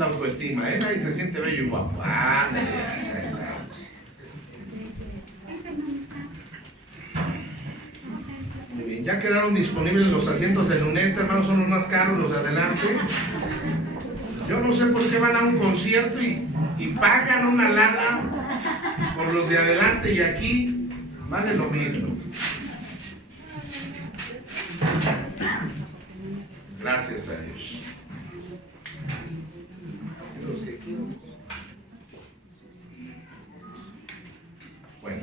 la autoestima, nadie se siente bello y guapo. Ándale, muy bien, ya quedaron disponibles los asientos de luneta, hermanos, son los más caros, los de adelante. Yo no sé por qué van a un concierto y pagan una lana por los de adelante y aquí vale lo mismo. Gracias a Dios. Bueno,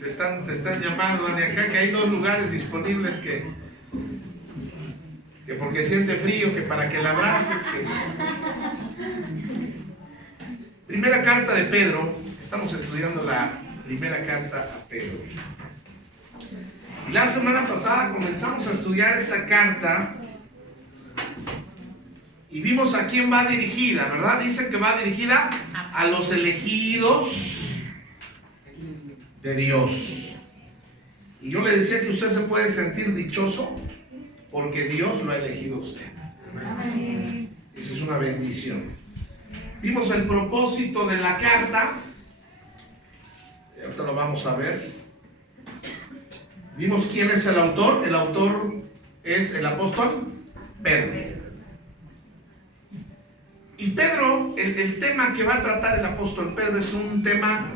te están llamando, Dani, acá que hay 2 lugares disponibles que porque siente frío, que para que la abraces, Primera carta de Pedro, estamos estudiando la primera carta a Pedro. Y la semana pasada comenzamos a estudiar esta carta y vimos a quién va dirigida, ¿verdad? Dice que va dirigida a los elegidos de Dios. Y yo le decía que usted se puede sentir dichoso porque Dios lo ha elegido a usted. Amén. Esa es una bendición. Vimos el propósito de la carta. Ahorita lo vamos a ver. Vimos quién es el autor. El autor es el apóstol Pedro. Y Pedro, el tema que va a tratar el apóstol Pedro es un tema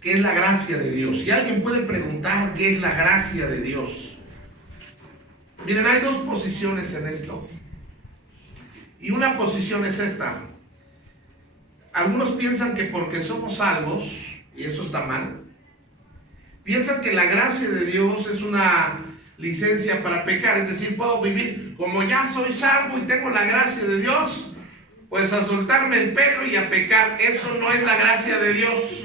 que es la gracia de Dios. Y alguien puede preguntar qué es la gracia de Dios. Miren, hay 2 posiciones en esto. Y una posición es esta. Algunos piensan que porque somos salvos, y eso está mal, piensan que la gracia de Dios es una licencia para pecar. Es decir, puedo vivir como ya soy salvo y tengo la gracia de Dios, pues a soltarme el pelo y a pecar. Eso no es la gracia de Dios.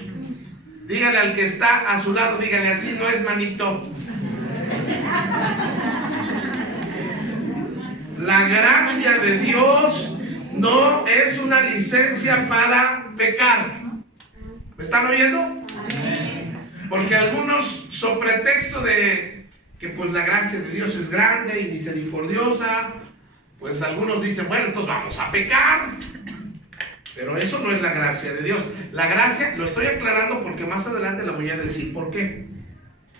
Dígale al que está a su lado, dígale así, no es, manito. La gracia de Dios no es una licencia para pecar. ¿Me están oyendo? Porque algunos, sobre pretexto de que pues la gracia de Dios es grande y misericordiosa, pues algunos dicen, bueno, entonces vamos a pecar. Pero eso no es la gracia de Dios. La gracia, lo estoy aclarando porque más adelante le voy a decir por qué.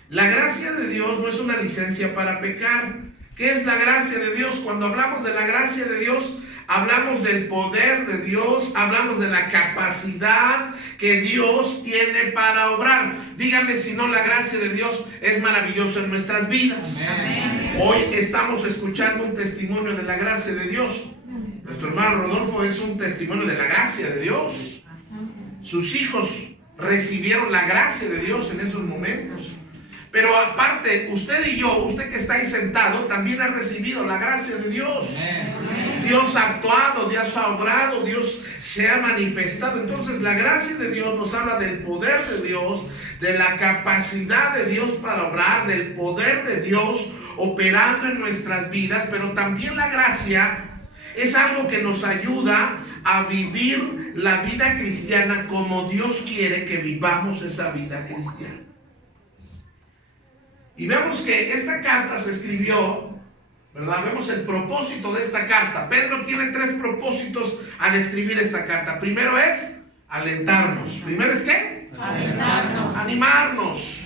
La gracia de Dios no es una licencia para pecar. ¿Qué es la gracia de Dios? Cuando hablamos de la gracia de Dios, hablamos del poder de Dios, hablamos de la capacidad que Dios tiene para obrar. Díganme si no, la gracia de Dios es maravillosa en nuestras vidas. Amén. Hoy estamos escuchando un testimonio de la gracia de Dios. Nuestro hermano Rodolfo es un testimonio de la gracia de Dios. Sus hijos recibieron la gracia de Dios en esos momentos. Pero aparte, usted y yo, usted que está ahí sentado, también ha recibido la gracia de Dios. Amén. Dios ha actuado, Dios ha obrado, Dios se ha manifestado. Entonces la gracia de Dios nos habla del poder de Dios, de la capacidad de Dios para obrar, del poder de Dios operando en nuestras vidas. Pero también la gracia es algo que nos ayuda a vivir la vida cristiana como Dios quiere que vivamos esa vida cristiana. Y vemos que esta carta se escribió, ¿verdad? Vemos el propósito de esta carta. Pedro tiene 3 propósitos al escribir esta carta. Primero es alentarnos. ¿Primero es qué? Alentarnos. Animarnos.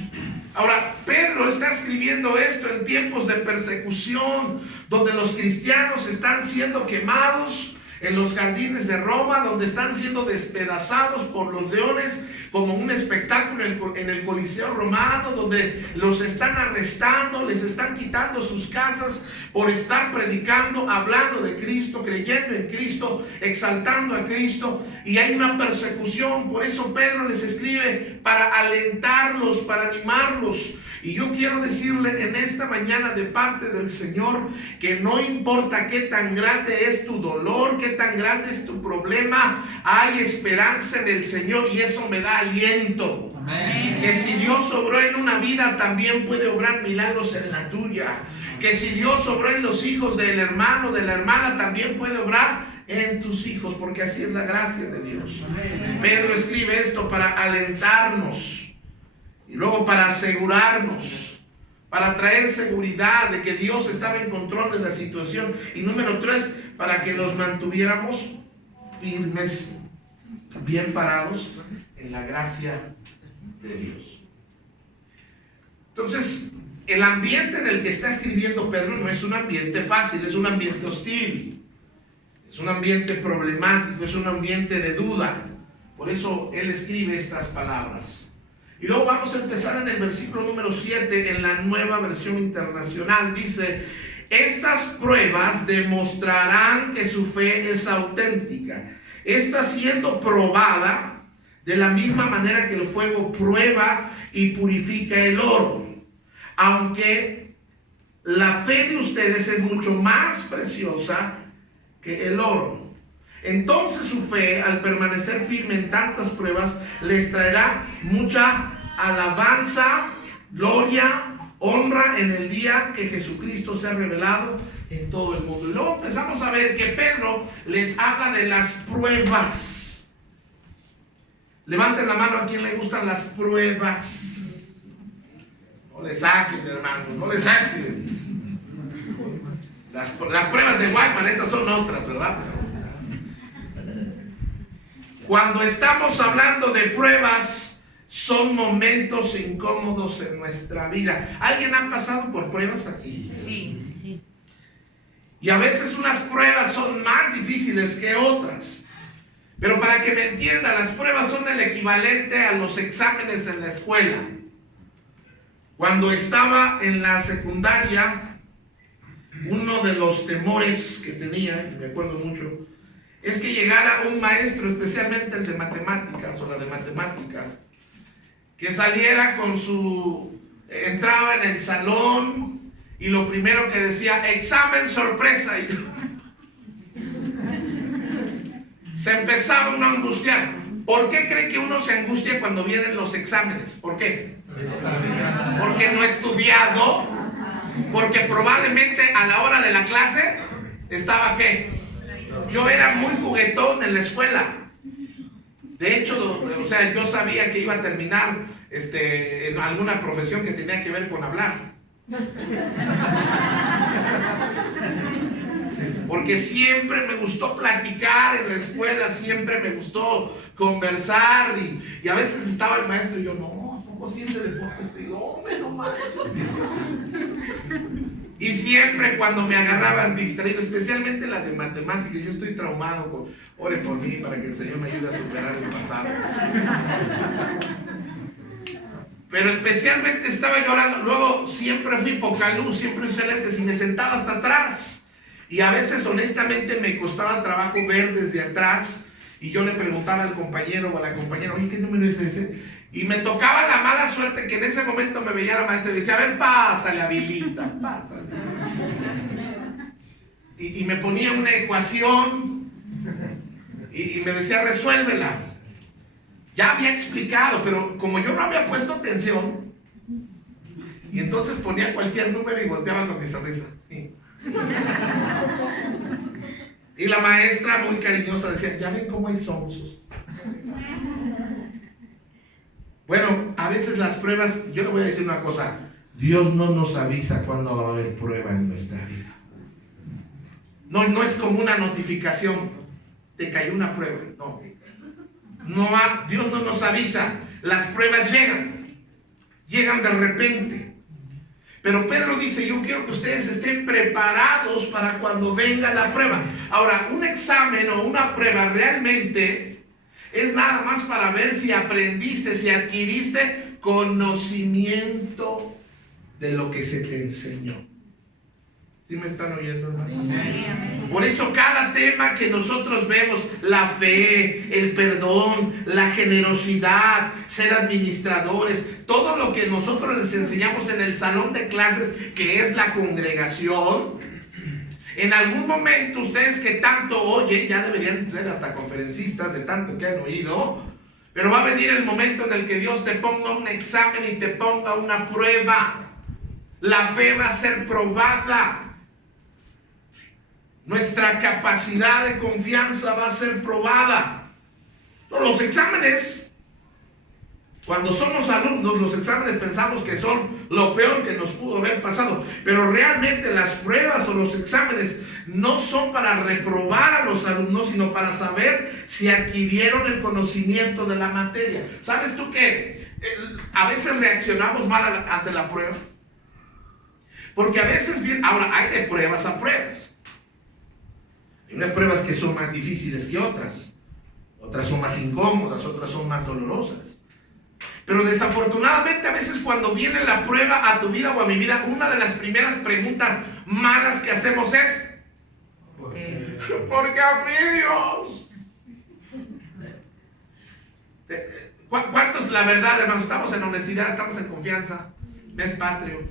Ahora, Pedro está escribiendo esto en tiempos de persecución, donde los cristianos están siendo quemados en los jardines de Roma, donde están siendo despedazados por los leones como un espectáculo en el Coliseo romano, donde los están arrestando, les están quitando sus casas por estar predicando, hablando de Cristo, creyendo en Cristo, exaltando a Cristo, y hay una persecución. Por eso Pedro les escribe para alentarlos, para animarlos. Y yo quiero decirle en esta mañana de parte del Señor que no importa qué tan grande es tu dolor, qué tan grande es tu problema, hay esperanza en el Señor y eso me da aliento. Amén. Que si Dios obró en una vida, también puede obrar milagros en la tuya. Que si Dios obró en los hijos del hermano, de la hermana, también puede obrar en tus hijos, porque así es la gracia de Dios. Amén. Pedro escribe esto para alentarnos. Y luego para asegurarnos, para traer seguridad de que Dios estaba en control de la situación. Y número 3, para que nos mantuviéramos firmes, bien parados en la gracia de Dios. Entonces, el ambiente en el que está escribiendo Pedro no es un ambiente fácil, es un ambiente hostil, es un ambiente problemático, es un ambiente de duda. Por eso él escribe estas palabras. Y luego vamos a empezar en el versículo número 7, en la Nueva Versión Internacional. Dice: estas pruebas demostrarán que su fe es auténtica. Está siendo probada de la misma manera que el fuego prueba y purifica el oro. Aunque la fe de ustedes es mucho más preciosa que el oro. Entonces su fe, al permanecer firme en tantas pruebas, les traerá mucha alabanza, gloria, honra en el día que Jesucristo sea revelado en todo el mundo. Y luego empezamos a ver que Pedro les habla de las pruebas. Levanten la mano a quien le gustan las pruebas. No le saquen, hermano, no le saquen. Las pruebas de Whiteman, esas son otras, ¿verdad? Cuando estamos hablando de pruebas, son momentos incómodos en nuestra vida. ¿Alguien ha pasado por pruebas así? Sí. Y a veces unas pruebas son más difíciles que otras. Pero para que me entienda, las pruebas son el equivalente a los exámenes en la escuela. Cuando estaba en la secundaria, uno de los temores que tenía, y me acuerdo mucho, es que llegara un maestro, especialmente el de matemáticas o la de matemáticas, que saliera con entraba en el salón y lo primero que decía: examen sorpresa. Y se empezaba uno a angustiar. ¿Por qué cree que uno se angustia cuando vienen los exámenes? ¿Por qué? Porque no he estudiado, porque probablemente a la hora de la clase estaba ¿qué? Yo era muy juguetón en la escuela. De hecho, o sea, yo sabía que iba a terminar en alguna profesión que tenía que ver con hablar. Porque siempre me gustó platicar en la escuela, siempre me gustó conversar y a veces estaba el maestro y yo, no, ¿cómo siente deportes? Te digo, hombre, no manches. Y siempre cuando me agarraban distraído, especialmente las de matemáticas, yo estoy traumado, ore por mí para que el Señor me ayude a superar el pasado. Pero especialmente estaba llorando. Luego siempre fui poca luz, siempre usé lentes y me sentaba hasta atrás. Y a veces honestamente me costaba trabajo ver desde atrás. Y yo le preguntaba al compañero o a la compañera, oye, ¿qué número es ese? Y me tocaba la mala suerte que en ese momento me veía la maestra y decía, a ver, pásale, habilita, pásale. Y me ponía una ecuación y me decía, resuélvela. Ya había explicado, pero como yo no había puesto atención, y entonces ponía cualquier número y volteaba con mi sonrisa. Y la maestra muy cariñosa decía, ya ven cómo hay sonsos. Bueno, a veces las pruebas, yo le voy a decir una cosa, Dios no nos avisa cuando va a haber prueba en nuestra vida. No es como una notificación, te cayó una prueba, no. Dios no nos avisa, las pruebas llegan de repente. Pero Pedro dice, yo quiero que ustedes estén preparados para cuando venga la prueba. Ahora, un examen o una prueba realmente es nada más para ver si aprendiste, si adquiriste conocimiento de lo que se te enseñó. ¿Sí me están oyendo, hermanos? Por eso cada tema que nosotros vemos, la fe, el perdón, la generosidad, ser administradores, todo lo que nosotros les enseñamos en el salón de clases, que es la congregación, en algún momento ustedes que tanto oyen, ya deberían ser hasta conferencistas de tanto que han oído, pero va a venir el momento en el que Dios te ponga un examen y te ponga una prueba. La fe va a ser probada. Nuestra capacidad de confianza va a ser probada. Los exámenes, cuando somos alumnos, los exámenes pensamos que son lo peor que nos pudo haber pasado. Pero realmente las pruebas o los exámenes no son para reprobar a los alumnos, sino para saber si adquirieron el conocimiento de la materia. ¿Sabes tú que a veces reaccionamos mal ante la prueba? Porque a veces, bien, ahora hay de pruebas a pruebas. Hay unas pruebas que son más difíciles que otras. Otras son más incómodas, otras son más dolorosas. Pero desafortunadamente a veces cuando viene la prueba a tu vida o a mi vida, una de las primeras preguntas malas que hacemos es: ¿por qué? ¿Por qué a mí, Dios? ¿Cuántos, la verdad, hermanos, estamos en honestidad, estamos en confianza? Mes patrio.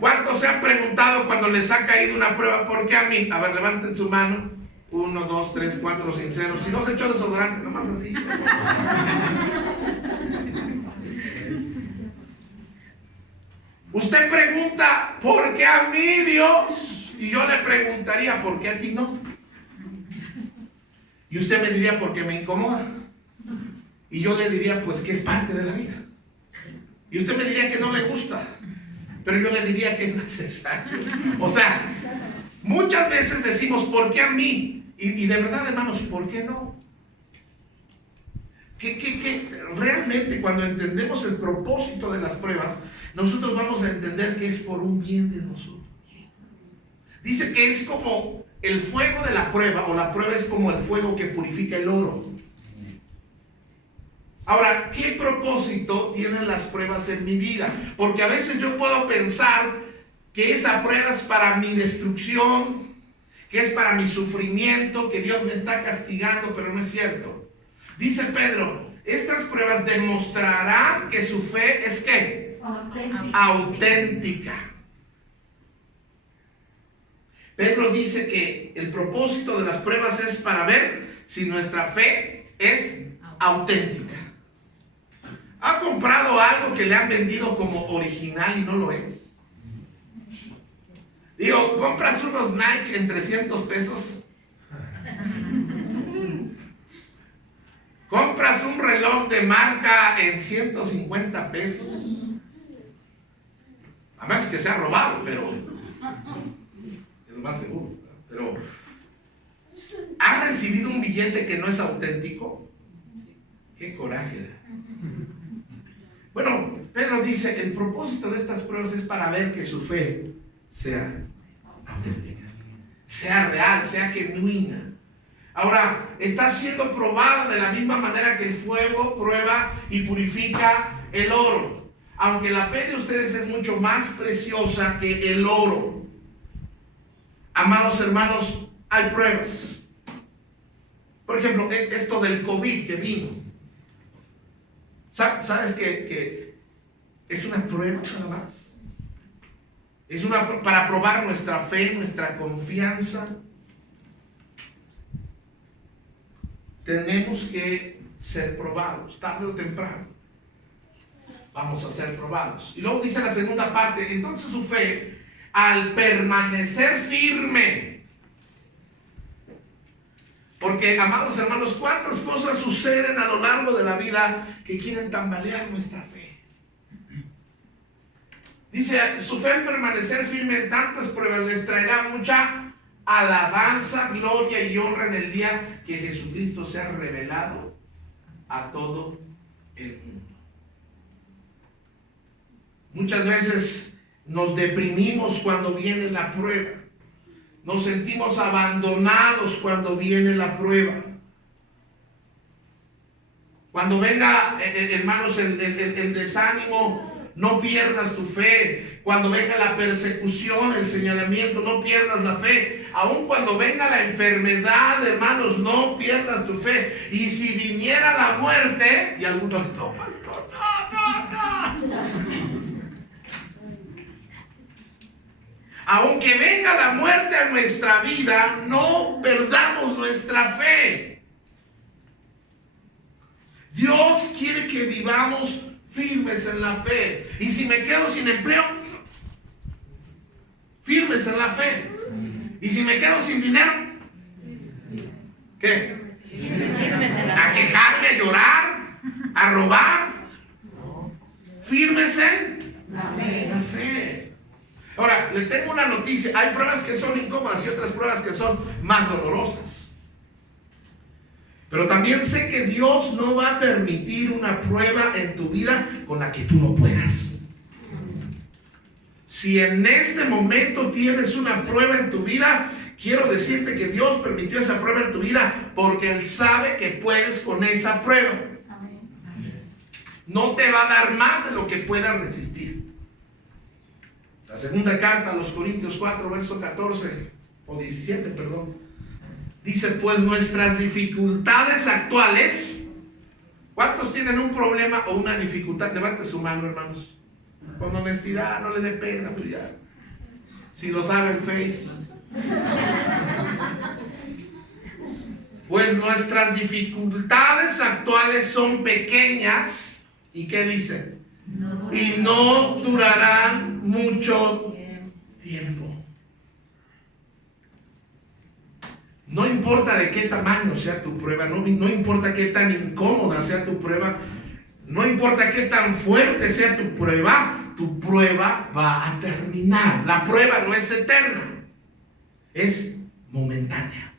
¿Cuántos se han preguntado cuando les ha caído una prueba, ¿por qué a mí? A ver, levanten su mano. 1, 2, 3, 4, sinceros. Si no se echó desodorante, nomás así. Usted pregunta, ¿por qué a mí, Dios? Y yo le preguntaría, ¿por qué a ti no? Y usted me diría, ¿por qué me incomoda? Y yo le diría, pues que es parte de la vida. Y usted me diría que no le gusta, pero yo le diría que es necesario. O sea, muchas veces decimos, ¿por qué a mí? Y de verdad, hermanos, ¿por qué no? Que realmente cuando entendemos el propósito de las pruebas, nosotros vamos a entender que es por un bien de nosotros. Dice que es como el fuego de la prueba, o la prueba es como el fuego que purifica el oro. Ahora, ¿qué propósito tienen las pruebas en mi vida? Porque a veces yo puedo pensar que esa prueba es para mi destrucción, que es para mi sufrimiento, que Dios me está castigando, pero no es cierto. Dice Pedro, estas pruebas demostrarán que su fe es ¿qué? Auténtica. Pedro dice que el propósito de las pruebas es para ver si nuestra fe es auténtica. ¿Ha comprado algo que le han vendido como original y no lo es? Digo, compras unos Nike en 300 pesos. Compras un reloj de marca en 150 pesos. A menos que sea robado, pero es lo más seguro. Pero, ¿has recibido un billete que no es auténtico? ¡Qué coraje! Bueno, Pedro dice, el propósito de estas pruebas es para ver que su fe sea auténtica, sea real, sea genuina. Ahora, está siendo probada de la misma manera que el fuego prueba y purifica el oro. Aunque la fe de ustedes es mucho más preciosa que el oro. Amados hermanos, hay pruebas. Por ejemplo, esto del COVID que vino. ¿Sabes que es una prueba nada más? Es para probar nuestra fe, nuestra confianza. Tenemos que ser probados, tarde o temprano. Vamos a ser probados. Y luego dice la segunda parte, entonces su fe, al permanecer firme. Porque, amados hermanos, ¿cuántas cosas suceden a lo largo de la vida que quieren tambalear nuestra fe? Dice, su fe al permanecer firme en tantas pruebas les traerá mucha alabanza, gloria y honra en el día que Jesucristo sea revelado a todo el mundo. Muchas veces nos deprimimos cuando viene la prueba. Nos sentimos abandonados cuando viene la prueba. Cuando venga, hermanos, el desánimo, no pierdas tu fe. Cuando venga la persecución, el señalamiento, no pierdas la fe. Aun cuando venga la enfermedad, hermanos, no pierdas tu fe. Y si viniera la muerte, y algunos no. Aunque venga la muerte a nuestra vida, no perdamos nuestra fe. Dios quiere que vivamos firmes en la fe. Y si me quedo sin empleo, firmes en la fe. Y si me quedo sin dinero, ¿qué? ¿A quejarme, a llorar, a robar? firmes en la fe. Ahora, le tengo una noticia. Hay pruebas que son incómodas y otras pruebas que son más dolorosas. Pero también sé que Dios no va a permitir una prueba en tu vida con la que tú no puedas. Si en este momento tienes una prueba en tu vida, quiero decirte que Dios permitió esa prueba en tu vida porque Él sabe que puedes con esa prueba. No te va a dar más de lo que puedas resistir. La segunda carta a los Corintios 4, verso 14 o 17, perdón, dice: pues nuestras dificultades actuales. ¿Cuántos tienen un problema o una dificultad? Levante su mano, hermanos. Con honestidad, no le dé pena, pues ya. Si lo sabe el Face. Pues nuestras dificultades actuales son pequeñas. ¿Y qué dice? Y no durarán mucho tiempo. No importa de qué tamaño sea tu prueba, no importa qué tan incómoda sea tu prueba, no importa qué tan fuerte sea tu prueba va a terminar. La prueba no es eterna, es momentánea.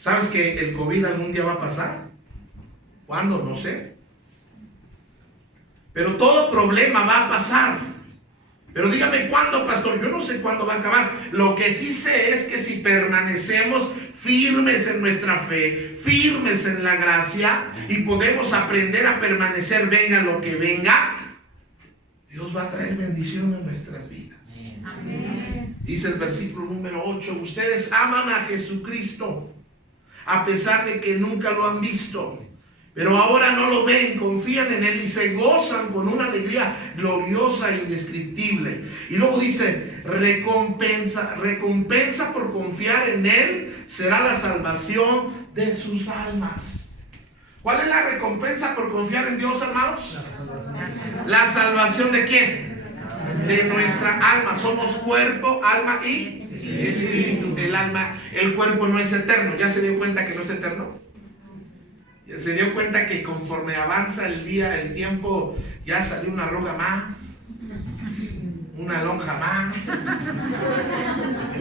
¿Sabes que el COVID algún día va a pasar? ¿Cuándo? No sé. Pero todo problema va a pasar. Pero dígame cuándo, pastor. Yo no sé cuándo va a acabar. Lo que sí sé es que si permanecemos firmes en nuestra fe, firmes en la gracia, y podemos aprender a permanecer, venga lo que venga, Dios va a traer bendición en nuestras vidas. Amén. Dice el versículo número 8: ustedes aman a Jesucristo a pesar de que nunca lo han visto, pero ahora no lo ven, confían en Él y se gozan con una alegría gloriosa e indescriptible. Y luego dice: recompensa por confiar en Él será la salvación de sus almas. ¿Cuál es la recompensa por confiar en Dios, hermanos? ¿La salvación de quién? De nuestra alma. Somos cuerpo, alma y espíritu. El cuerpo no es eterno. ¿Ya se dio cuenta que no es eterno? Se dio cuenta que conforme avanza el día, el tiempo, ya salió una arruga más, una lonja más,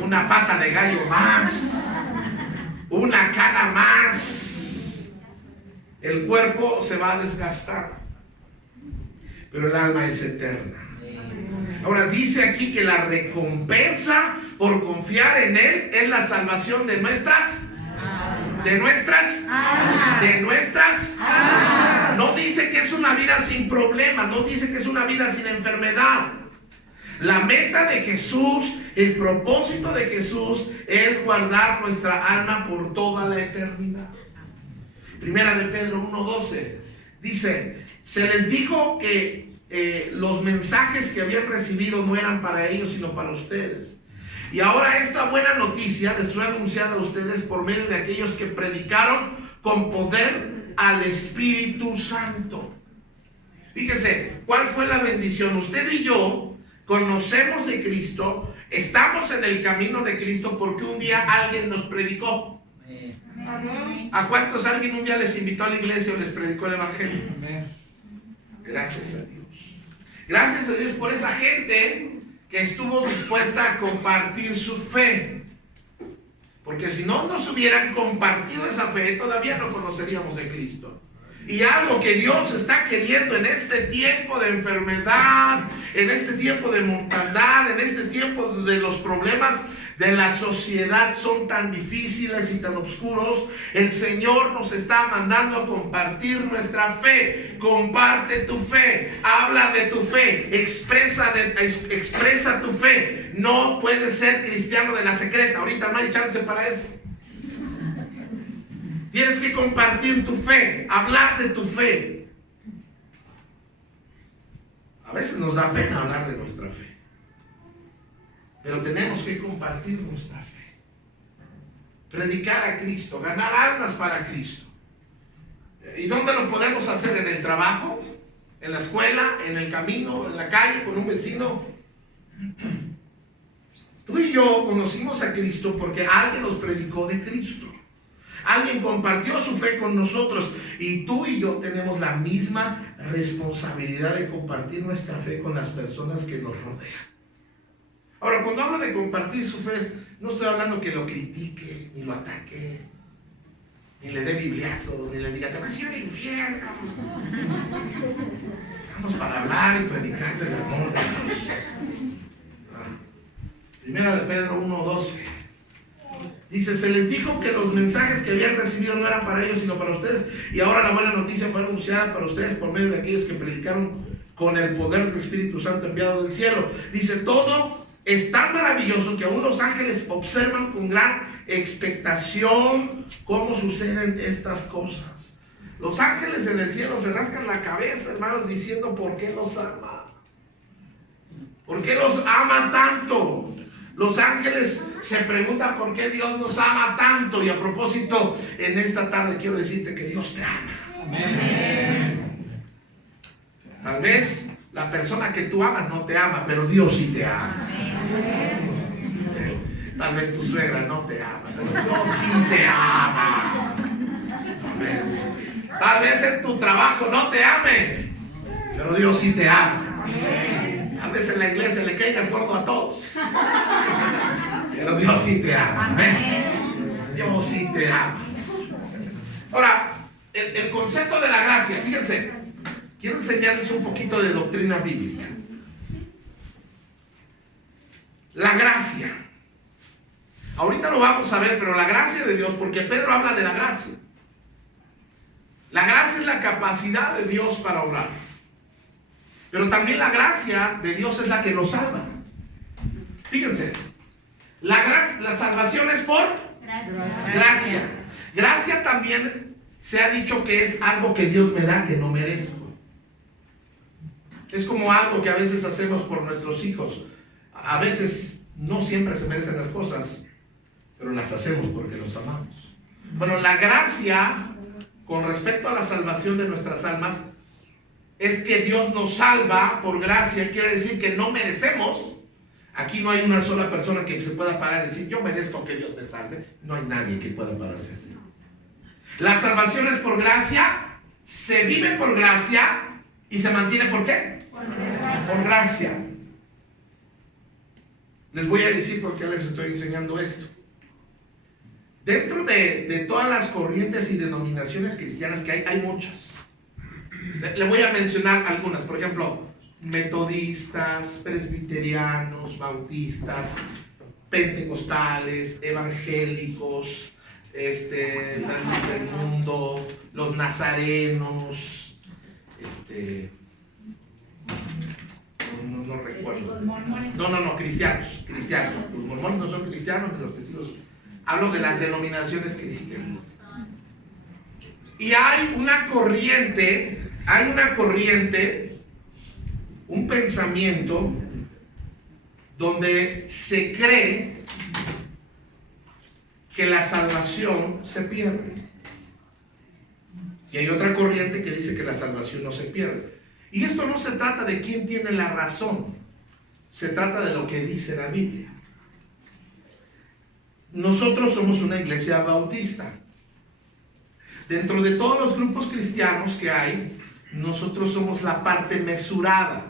una pata de gallo más, una cana más. El cuerpo se va a desgastar, pero el alma es eterna. Ahora dice aquí que la recompensa por confiar en Él es la salvación de nuestras No dice que es una vida sin problemas, no dice que es una vida sin enfermedad. La meta de Jesús, el propósito de Jesús es guardar nuestra alma por toda la eternidad. Primera de Pedro 1:12 dice: se les dijo que los mensajes que habían recibido no eran para ellos sino para ustedes. Y ahora esta buena noticia les fue anunciada a ustedes por medio de aquellos que predicaron con poder al Espíritu Santo. Fíjese, ¿cuál fue la bendición? Usted y yo conocemos de Cristo, estamos en el camino de Cristo porque un día alguien nos predicó. ¿A cuántos alguien un día les invitó a la iglesia o les predicó el Evangelio? Gracias a Dios. Gracias a Dios por esa gente que estuvo dispuesta a compartir su fe. Porque si no nos hubieran compartido esa fe, todavía no conoceríamos de Cristo. Y algo que Dios está queriendo en este tiempo de enfermedad, en este tiempo de mortandad, en este tiempo de los problemas de la sociedad son tan difíciles y tan oscuros, el Señor nos está mandando a compartir nuestra fe. Comparte tu fe, habla de tu fe, expresa tu fe. No puedes ser cristiano de la secreta, ahorita no hay chance para eso. Tienes que compartir tu fe, hablar de tu fe. A veces nos da pena hablar de nuestra fe, pero tenemos que compartir nuestra fe. Predicar a Cristo, ganar almas para Cristo. ¿Y dónde lo podemos hacer? ¿En el trabajo? ¿En la escuela? ¿En el camino? ¿En la calle? ¿Con un vecino? Tú y yo conocimos a Cristo porque alguien nos predicó de Cristo. Alguien compartió su fe con nosotros y tú y yo tenemos la misma responsabilidad de compartir nuestra fe con las personas que nos rodean. Ahora, cuando hablo de compartir su fe, no estoy hablando que lo critique, ni lo ataque, ni le dé bibliazo, ni le diga, te vas a ir al infierno. Vamos para hablar y predicar del amor de Dios. Primera de Pedro 1:12. Dice, se les dijo que los mensajes que habían recibido no eran para ellos, sino para ustedes. Y ahora la buena noticia fue anunciada para ustedes por medio de aquellos que predicaron con el poder del Espíritu Santo enviado del cielo. Dice, todo es tan maravilloso que aún los ángeles observan con gran expectación cómo suceden estas cosas. Los ángeles en el cielo se rascan la cabeza, hermanos, diciendo, ¿por qué los ama? ¿Por qué los ama tanto? Los ángeles se preguntan por qué Dios nos ama tanto. Y a propósito, en esta tarde quiero decirte que Dios te ama. Amén. Tal vez la persona que tú amas no te ama, pero Dios sí te ama. Tal vez tu suegra no te ama, pero Dios sí te ama. Amén. Tal vez en tu trabajo no te ame, pero Dios sí te ama. A veces en la iglesia le caigas gordo a todos, pero Dios sí te ama. Amén. Dios sí te ama. Ahora, el concepto de la gracia, fíjense, quiero enseñarles un poquito de doctrina bíblica. La gracia. Ahorita lo vamos a ver, pero la gracia de Dios, porque Pedro habla de la gracia. La gracia es la capacidad de Dios para obrar. Pero también la gracia de Dios es la que nos salva. Fíjense, la salvación es por gracia. Gracia también se ha dicho que es algo que Dios me da que no merezco. Es como algo que a veces hacemos por nuestros hijos. A veces no siempre se merecen las cosas, pero las hacemos porque los amamos. Bueno, la gracia con respecto a la salvación de nuestras almas es que Dios nos salva por gracia. Quiere decir que no merecemos. Aquí no hay una sola persona que se pueda parar y decir, yo merezco que Dios me salve. No hay nadie que pueda pararse así. La salvación es por gracia, se vive por gracia y se mantiene ¿por qué? Por gracia. Les voy a decir por qué les estoy enseñando esto. Dentro de todas las corrientes y denominaciones cristianas que hay muchas. Le voy a mencionar algunas, por ejemplo, metodistas, presbiterianos, bautistas, pentecostales, evangélicos, la luz del mundo, los nazarenos, no recuerdo. No, cristianos. Los mormones no son cristianos, ni los testigos. Hablo de las denominaciones cristianas. Y hay una corriente, un pensamiento donde se cree que la salvación se pierde. Y hay otra corriente que dice que la salvación no se pierde. Y esto no se trata de quién tiene la razón, se trata de lo que dice la Biblia. Nosotros somos una iglesia bautista. Dentro de todos los grupos cristianos que hay, nosotros somos la parte mesurada.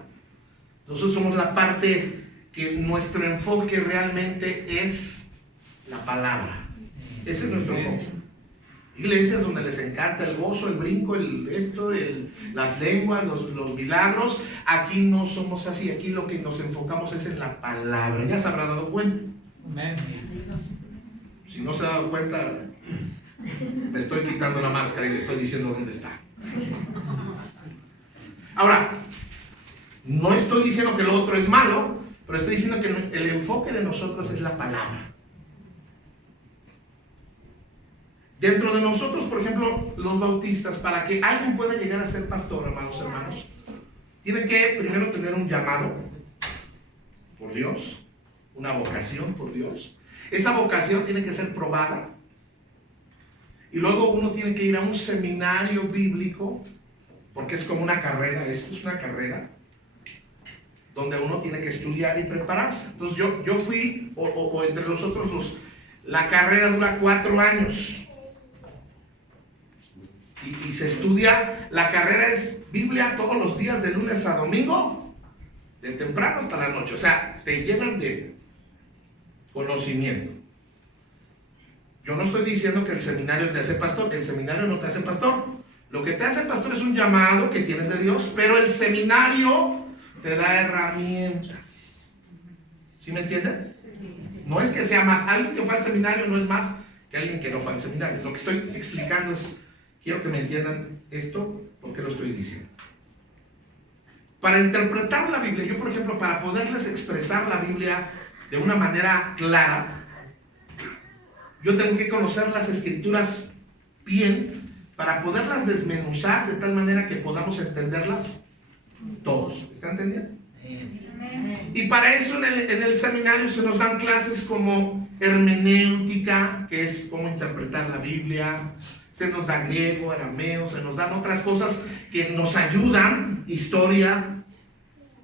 Nosotros somos la parte que nuestro enfoque realmente es la palabra. Ese es nuestro enfoque. Iglesias donde les encanta el gozo, el brinco, las lenguas, los milagros. Aquí no somos así. Aquí lo que nos enfocamos es en la palabra. ¿Ya se habrá dado cuenta? Si no se ha dado cuenta, me estoy quitando la máscara y le estoy diciendo dónde está. Ahora, no estoy diciendo que lo otro es malo, pero estoy diciendo que el enfoque de nosotros es la palabra. Dentro de nosotros, por ejemplo, los bautistas, para que alguien pueda llegar a ser pastor, amados hermanos, tiene que primero tener un llamado por Dios, una vocación por Dios. Esa vocación tiene que ser probada. Y luego uno tiene que ir a un seminario bíblico, porque es como una carrera, esto es una carrera, donde uno tiene que estudiar y prepararse. Entonces yo fui, o entre nosotros, la carrera dura 4 años. se estudia, la carrera es Biblia todos los días de lunes a domingo, de temprano hasta la noche. O sea, te llenan de conocimiento. Yo no estoy diciendo que el seminario te hace pastor, el seminario no te hace pastor. Lo que te hace pastor es un llamado que tienes de Dios, pero el seminario te da herramientas. ¿Sí me entienden? No es que sea más, alguien que fue al seminario no es más que alguien que no fue al seminario. Lo que estoy explicando es, quiero que me entiendan esto, porque lo estoy diciendo. Para interpretar la Biblia, yo por ejemplo, para poderles expresar la Biblia de una manera clara, yo tengo que conocer las escrituras bien para poderlas desmenuzar de tal manera que podamos entenderlas todos. ¿Está entendiendo? Y para eso en el seminario se nos dan clases como hermenéutica, que es cómo interpretar la Biblia. Se nos da griego, arameo, se nos dan otras cosas que nos ayudan, historia,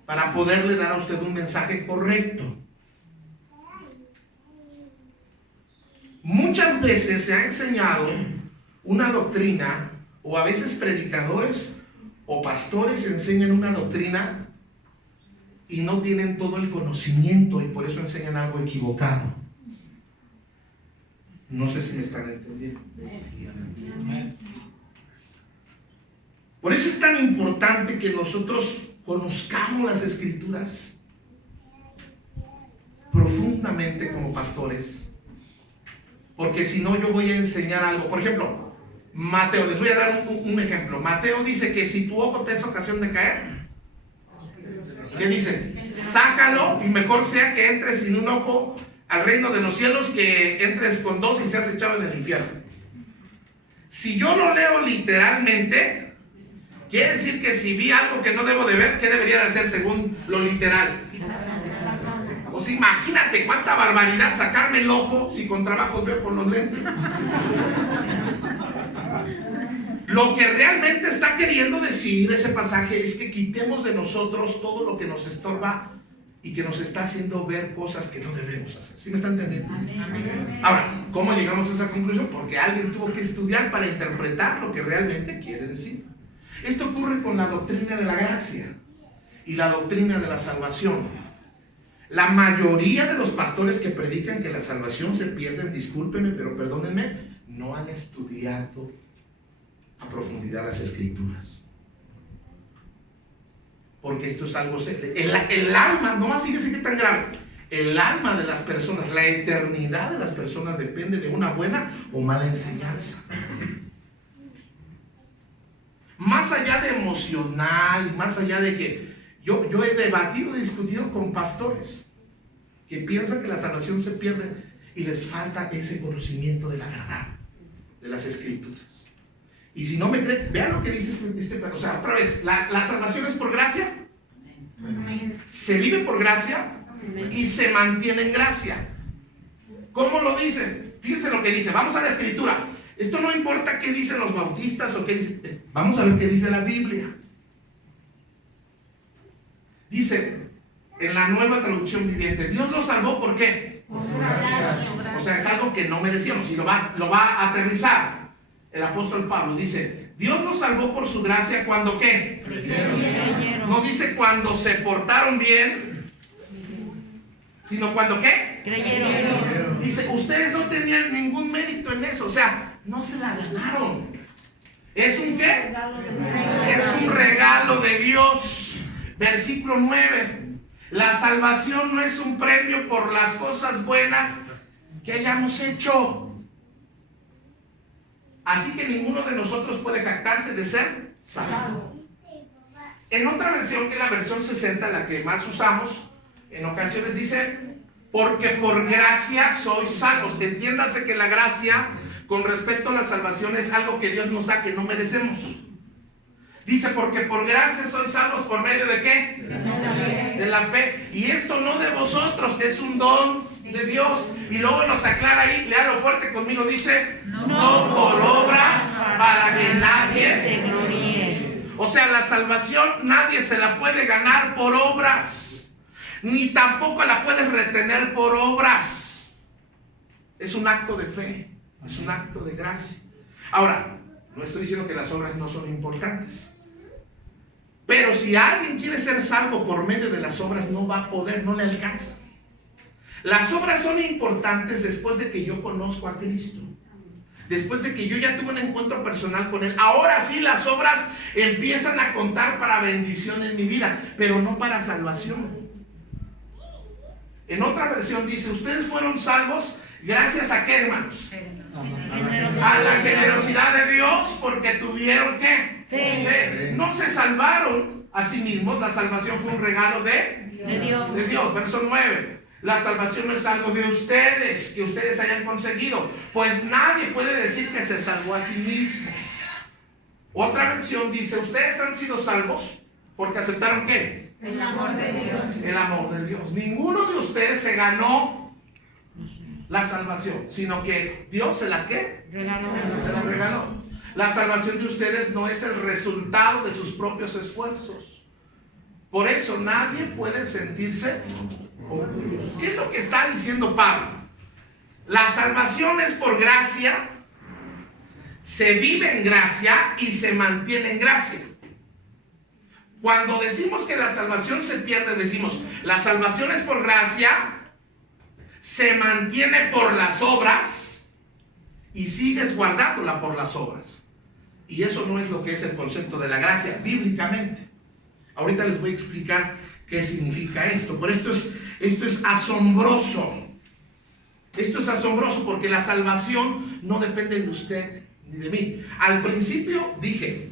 para poderle dar a usted un mensaje correcto. Muchas veces se ha enseñado una doctrina, o a veces predicadores o pastores enseñan una doctrina y no tienen todo el conocimiento y por eso enseñan algo equivocado. No sé si me están entendiendo. Por eso es tan importante que nosotros conozcamos las escrituras profundamente como pastores. Porque si no, yo voy a enseñar algo. Por ejemplo, Mateo, les voy a dar un ejemplo. Mateo dice que si tu ojo te es ocasión de caer, ¿qué dice? Sácalo y mejor sea que entres sin un ojo al reino de los cielos que entres con dos y seas echado en el infierno. Si yo lo leo literalmente, quiere decir que si vi algo que no debo de ver, ¿qué debería de hacer según lo literal? Pues imagínate cuánta barbaridad sacarme el ojo si con trabajos veo con los lentes. Lo que realmente está queriendo decir ese pasaje es que quitemos de nosotros todo lo que nos estorba y que nos está haciendo ver cosas que no debemos hacer. ¿Sí me está entendiendo? Ahora, ¿cómo llegamos a esa conclusión? Porque alguien tuvo que estudiar para interpretar lo que realmente quiere decir. Esto ocurre con la doctrina de la gracia y la doctrina de la salvación. La mayoría de los pastores que predican que la salvación se pierde, discúlpenme, pero perdónenme, no han estudiado a profundidad las escrituras. Porque esto es algo serio. El alma, nomás fíjense qué tan grave. El alma de las personas, la eternidad de las personas depende de una buena o mala enseñanza. Más allá de emocional, más allá de que yo he debatido y discutido con pastores que piensan que la salvación se pierde y les falta ese conocimiento de la verdad, de las escrituras. Y si no me creen, vean lo que dice o sea, otra vez, la salvación es por gracia, se vive por gracia y se mantiene en gracia. ¿Cómo lo dice? Fíjense lo que dice, vamos a la escritura. Esto no importa qué dicen los bautistas o qué dicen, vamos a ver qué dice la Biblia. Dice en la Nueva Traducción Viviente, Dios nos salvó, ¿por qué? Por su gracia. O sea, es algo que no merecíamos y lo va a aterrizar. El apóstol Pablo dice, Dios nos salvó por su gracia cuando ¿qué? Creyeron. No dice cuando se portaron bien, sino cuando ¿qué? Creyeron. Dice, ustedes no tenían ningún mérito en eso, o sea, no se la ganaron. ¿Es un qué? Es un regalo de Dios. Versículo 9. La salvación no es un premio por las cosas buenas que hayamos hecho. Así que ninguno de nosotros puede jactarse de ser salvo. En otra versión, que es la versión 60, la que más usamos, en ocasiones dice, porque por gracia sois salvos. Entiéndase que la gracia, con respecto a la salvación, es algo que Dios nos da que no merecemos. Dice, porque por gracia sois salvos, ¿por medio de qué? De la fe. Y esto no de vosotros, es un don de Dios. Y luego nos aclara ahí, léalo fuerte conmigo, dice, no por obras para que nadie se gloríe. O sea, la salvación nadie se la puede ganar por obras, ni tampoco la puedes retener por obras. Es un acto de fe, es un acto de gracia. Ahora, No estoy diciendo que las obras no son importantes. Pero si alguien quiere ser salvo por medio de las obras, no va a poder, no le alcanza. Las obras son importantes después de que yo conozco a Cristo. Después de que yo ya tuve un encuentro personal con Él. Ahora sí las obras empiezan a contar para bendición en mi vida, pero no para salvación. En otra versión dice, ustedes fueron salvos gracias a ¿qué, hermanos? A la generosidad de Dios, porque tuvieron ¿qué? Fe. No se salvaron a sí mismos, la salvación fue un regalo de Dios. Verso 9. La salvación no es algo de ustedes, que ustedes hayan conseguido, pues nadie puede decir que se salvó a sí mismo. Otra versión dice, ustedes han sido salvos porque aceptaron ¿qué? El amor de Dios. El amor de Dios. Ninguno de ustedes se ganó la salvación, sino que Dios se las ¿qué? Se las regaló. La salvación de ustedes no es el resultado de sus propios esfuerzos. Por eso nadie puede sentirse orgulloso. ¿Qué es lo que está diciendo Pablo? La salvación es por gracia, se vive en gracia y se mantiene en gracia. Cuando decimos que la salvación se pierde, decimos, la salvación es por gracia, se mantiene por las obras y sigues guardándola por las obras. Y eso no es lo que es el concepto de la gracia bíblicamente. Ahorita les voy a explicar qué significa esto. Pero esto es asombroso. Esto es asombroso porque la salvación no depende de usted ni de mí. Al principio dije,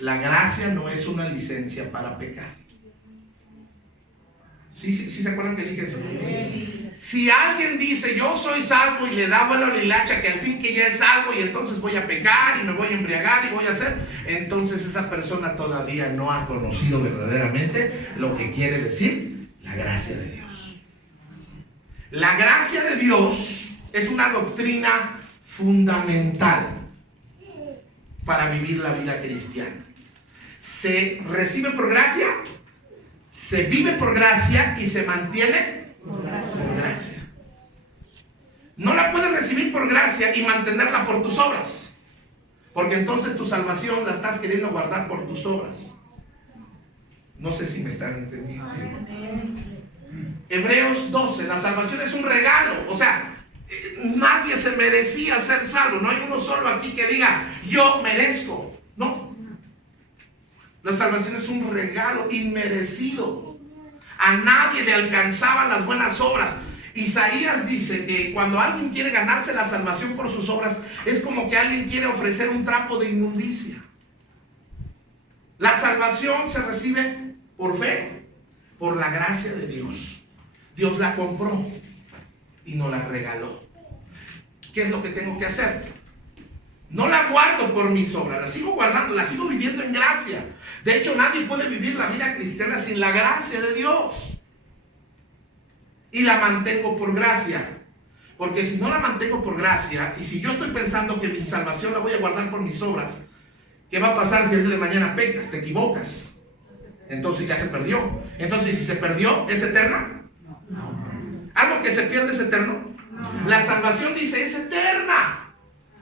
la gracia no es una licencia para pecar. ¿Sí se acuerdan que dije eso? Si alguien dice, yo soy salvo, y le da vuelo a la hilacha, que al fin que ya es salvo, y entonces voy a pecar, y me voy a embriagar, y voy a hacer, entonces esa persona todavía no ha conocido verdaderamente lo que quiere decir la gracia de Dios. La gracia de Dios es una doctrina fundamental para vivir la vida cristiana. Se recibe por gracia, se vive por gracia y se mantiene por gracia. No la puedes recibir por gracia y mantenerla por tus obras, porque entonces tu salvación la estás queriendo guardar por tus obras. No sé si me están entendiendo. Hebreos 12, la salvación es un regalo. O sea, nadie se merecía ser salvo. No hay uno solo aquí que diga, yo merezco. No. La salvación es un regalo inmerecido. A nadie le alcanzaban las buenas obras. Isaías dice que cuando alguien quiere ganarse la salvación por sus obras, es como que alguien quiere ofrecer un trapo de inmundicia. La salvación se recibe por fe, por la gracia de Dios. Dios la compró y nos la regaló. ¿Qué es lo que tengo que hacer? No la guardo por mis obras, la sigo guardando, la sigo viviendo en gracia. De hecho, nadie puede vivir la vida cristiana sin la gracia de Dios. Y la mantengo por gracia. Porque si no la mantengo por gracia, y si yo estoy pensando que mi salvación la voy a guardar por mis obras, ¿qué va a pasar si el día de mañana pecas, te equivocas? Entonces ya se perdió. Entonces, si se perdió, ¿es eterna? ¿Algo que se pierde es eterno? La salvación dice, es eterna.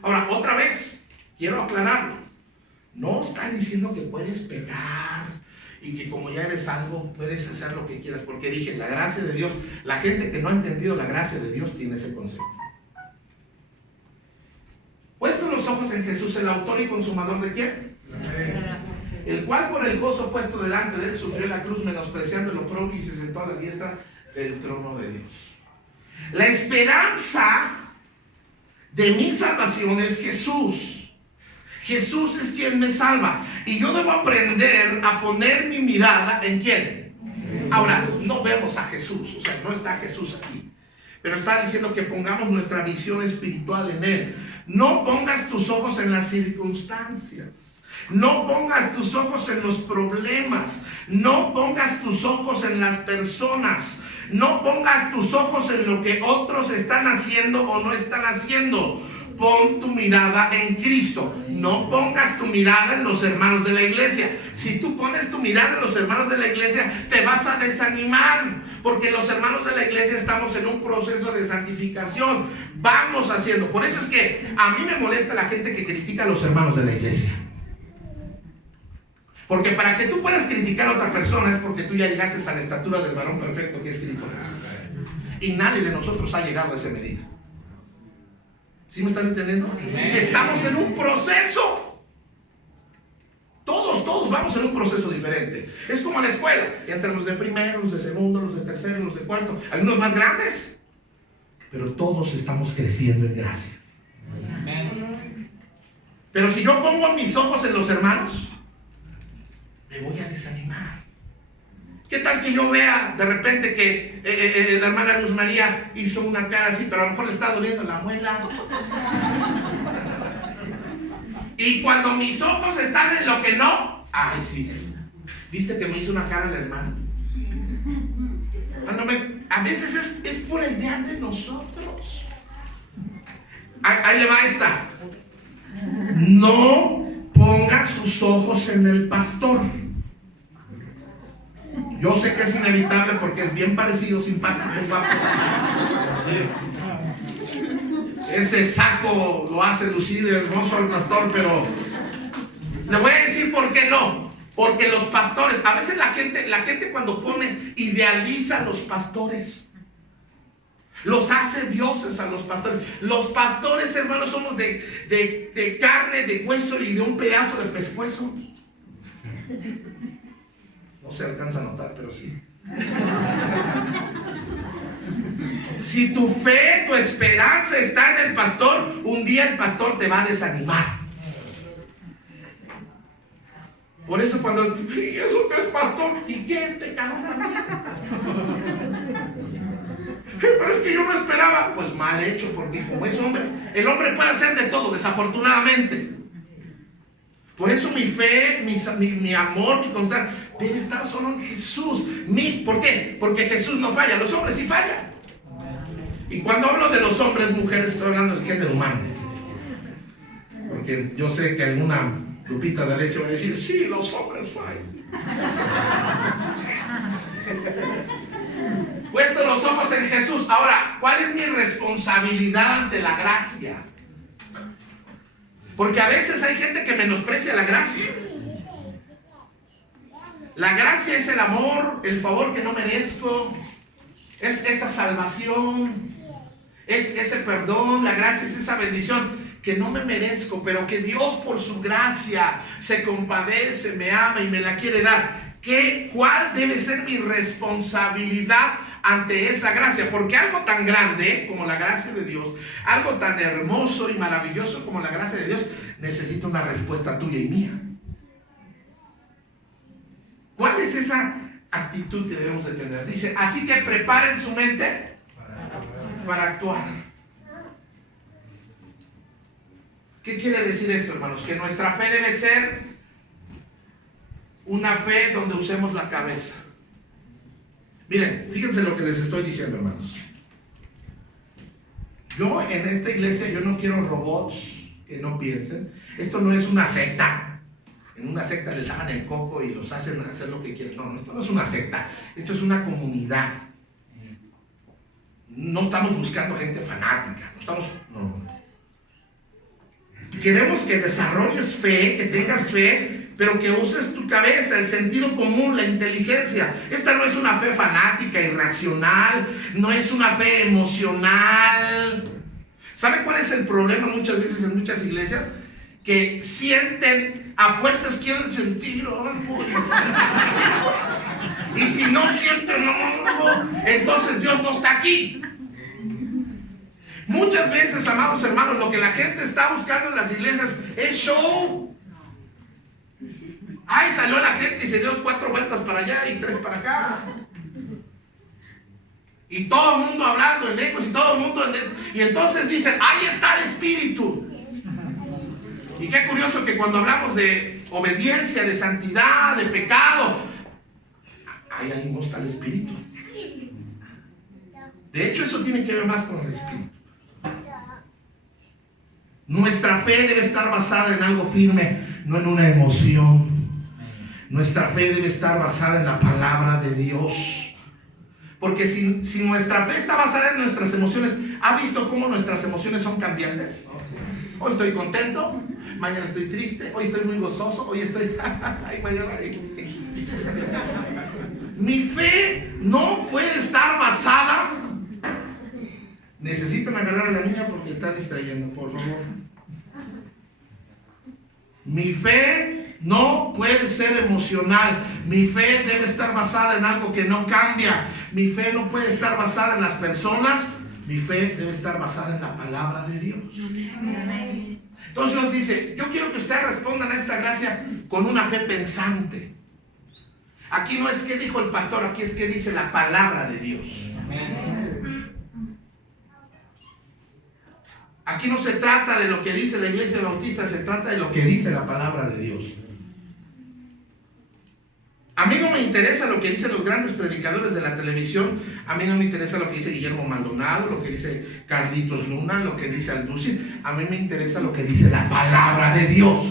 Ahora, otra vez, quiero aclararlo. No está diciendo que puedes pecar y que como ya eres salvo, puedes hacer lo que quieras. Porque dije, la gracia de Dios, la gente que no ha entendido la gracia de Dios tiene ese concepto. Puesto los ojos en Jesús, el autor y consumador de ¿qué? El cual por el gozo puesto delante de él sufrió la cruz, menospreciando el oprobio, y se sentó a la diestra del trono de Dios. La esperanza de mi salvación es Jesús. Jesús es quien me salva. Y yo debo aprender a poner mi mirada ¿en quién? Ahora, no vemos a Jesús, o sea, no está Jesús aquí, pero está diciendo que pongamos nuestra visión espiritual en Él. No pongas tus ojos en las circunstancias. No pongas tus ojos en los problemas. No pongas tus ojos en las personas. No pongas tus ojos en lo que otros están haciendo o no están haciendo. Pon tu mirada en Cristo. No pongas tu mirada en los hermanos de la iglesia. Si tú pones tu mirada en los hermanos de la iglesia, te vas a desanimar, Porque los hermanos de la iglesia estamos en un proceso de santificación. Vamos haciendo. Por eso es que a mí me molesta la gente que critica a los hermanos de la iglesia. Porque para que tú puedas criticar a otra persona es porque tú ya llegaste a la estatura del varón perfecto que es Cristo. Y nadie de nosotros ha llegado a esa medida. ¿Sí me están entendiendo? Estamos en un proceso. Todos vamos en un proceso diferente. Es como la escuela. Entre los de primero, los de segundo, los de tercero, los de cuarto. Hay unos más grandes. Pero todos estamos creciendo en gracia. Pero si yo pongo mis ojos en los hermanos, me voy a desanimar. ¿Qué tal que yo vea de repente que la hermana Luz María hizo una cara así, pero a lo mejor le está doliendo la muela? Y cuando mis ojos están en lo que no, ay sí, ¿viste que me hizo una cara la hermana? A veces es pura idea de nosotros. Ahí le va esta. No ponga sus ojos en el pastor. Yo sé que es inevitable porque es bien parecido, simpático, guapo. Ese saco lo hace lucir hermoso al pastor, pero le voy a decir por qué no. Porque los pastores, a veces la gente cuando idealiza a los pastores, los hace dioses a los pastores. Los pastores, hermanos, somos de carne, de hueso y de un pedazo de pescuezo. No se alcanza a notar, pero sí. Si tu fe, tu esperanza está en el pastor, un día el pastor te va a desanimar. Por eso cuando, ¿y eso qué es pastor? ¿Y qué es pecado también? Pero es que yo no esperaba. Pues mal hecho, porque como es hombre, el hombre puede hacer de todo, desafortunadamente. Por eso mi fe, mi amor, mi constancia debe estar solo en Jesús. ¿Por qué? Porque Jesús no falla, los hombres sí fallan. Y cuando hablo de los hombres, mujeres, estoy hablando del género humano. Porque yo sé que alguna Lupita de Alessio va a decir, sí, los hombres fallan. Puesto los ojos en Jesús. Ahora, ¿cuál es mi responsabilidad ante la gracia? Porque a veces hay gente que menosprecia la gracia. La gracia es el amor, el favor que no merezco, es esa salvación, es ese perdón. La gracia es esa bendición que no me merezco, pero que Dios por su gracia se compadece, me ama y me la quiere dar. ¿Cuál debe ser mi responsabilidad ante esa gracia? Porque algo tan grande como la gracia de Dios, algo tan hermoso y maravilloso como la gracia de Dios, necesita una respuesta tuya y mía. ¿Cuál es esa actitud que debemos de tener? Dice, así que preparen su mente para actuar. ¿Qué quiere decir esto, hermanos? Que nuestra fe debe ser una fe donde usemos la cabeza. Miren, fíjense lo que les estoy diciendo, hermanos. Yo en esta iglesia, yo no quiero robots que no piensen. Esto no es una secta. En una secta les lavan el coco y los hacen hacer lo que quieren. No, esto no es una secta. Esto es una comunidad. No estamos buscando gente fanática. No. Queremos que desarrolles fe, que tengas fe, pero que uses tu cabeza, el sentido común, la inteligencia. Esta no es una fe fanática, irracional, no es una fe emocional. ¿Sabe cuál es el problema muchas veces en muchas iglesias? Que sienten, a fuerzas quieren sentir algo. Y si no sienten algo, entonces Dios no está aquí. Muchas veces, amados hermanos, lo que la gente está buscando en las iglesias es show. Ay, salió la gente y se dio 4 vueltas para allá y 3 para acá. Y todo el mundo hablando en lenguas y todo el mundo y entonces dicen, ahí está el Espíritu. Y qué curioso que cuando hablamos de obediencia, de santidad, de pecado, ahí no está el Espíritu. De hecho, eso tiene que ver más con el Espíritu. Nuestra fe debe estar basada en algo firme, no en una emoción. Nuestra fe debe estar basada en la palabra de Dios. Porque si nuestra fe está basada en nuestras emociones, ¿ha visto cómo nuestras emociones son cambiantes? Hoy estoy contento, mañana estoy triste, hoy estoy muy gozoso, hoy estoy... Mi fe no puede estar basada... Necesitan agarrar a la niña porque está distrayendo, por favor. Mi fe no puede ser emocional. Mi fe debe estar basada en algo que no cambia. Mi fe no puede estar basada en las personas. Mi fe debe estar basada en la palabra de Dios. Entonces Dios dice, yo quiero que ustedes respondan a esta gracia con una fe pensante. Aquí no es que dijo el pastor, aquí es que dice la palabra de Dios. Aquí no se trata de lo que dice la iglesia bautista, se trata de lo que dice la palabra de Dios. A mí no me interesa lo que dicen los grandes predicadores de la televisión, a mí no me interesa lo que dice Guillermo Maldonado, lo que dice Carlitos Luna, lo que dice Alducin, a mí me interesa lo que dice la palabra de Dios.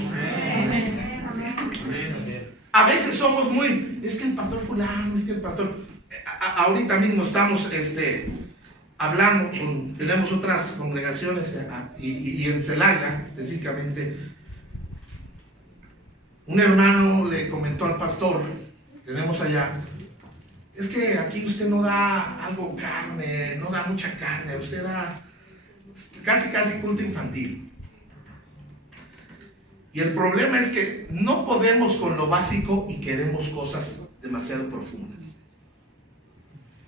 A veces somos muy, es que el pastor fulano, es que el pastor, ahorita mismo estamos hablando, tenemos otras congregaciones y en Celaya específicamente, un hermano le comentó al pastor, tenemos allá, es que aquí usted no da algo carne, no da mucha carne, usted da casi culto infantil. Y el problema es que no podemos con lo básico y queremos cosas demasiado profundas.